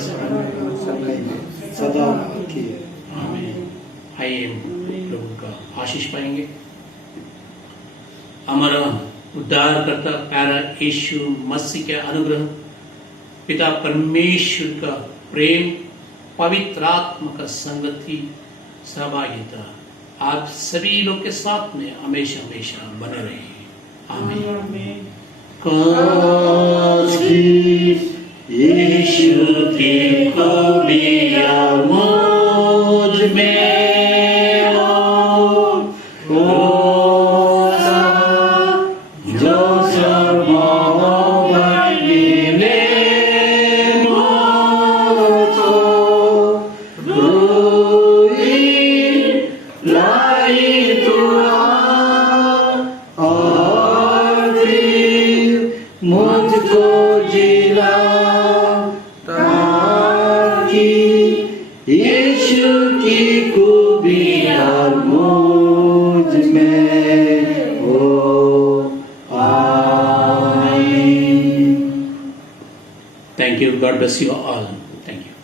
सदा आपकी है, आमीन। आइए प्रभु का आशीष पाएंगे। हमारा उद्धार करता प्यारा यीशु मसीह के अनुग्रह, पिता परमेश्वर का प्रेम, पवित्र आत्मा का संगति, सहभागिता आप सभी लोग के साथ में हमेशा हमेशा बने रहे, आमीन। काश यीशु की खूबियां मुझ में हो, जो सर्वोपरि मिले मुझको, कोई लाई दुआ और फिर मुझको जिला, ताकि यीशु की खूबियां मुझ में हो, आमीन। Thank you. God bless you all. Thank you.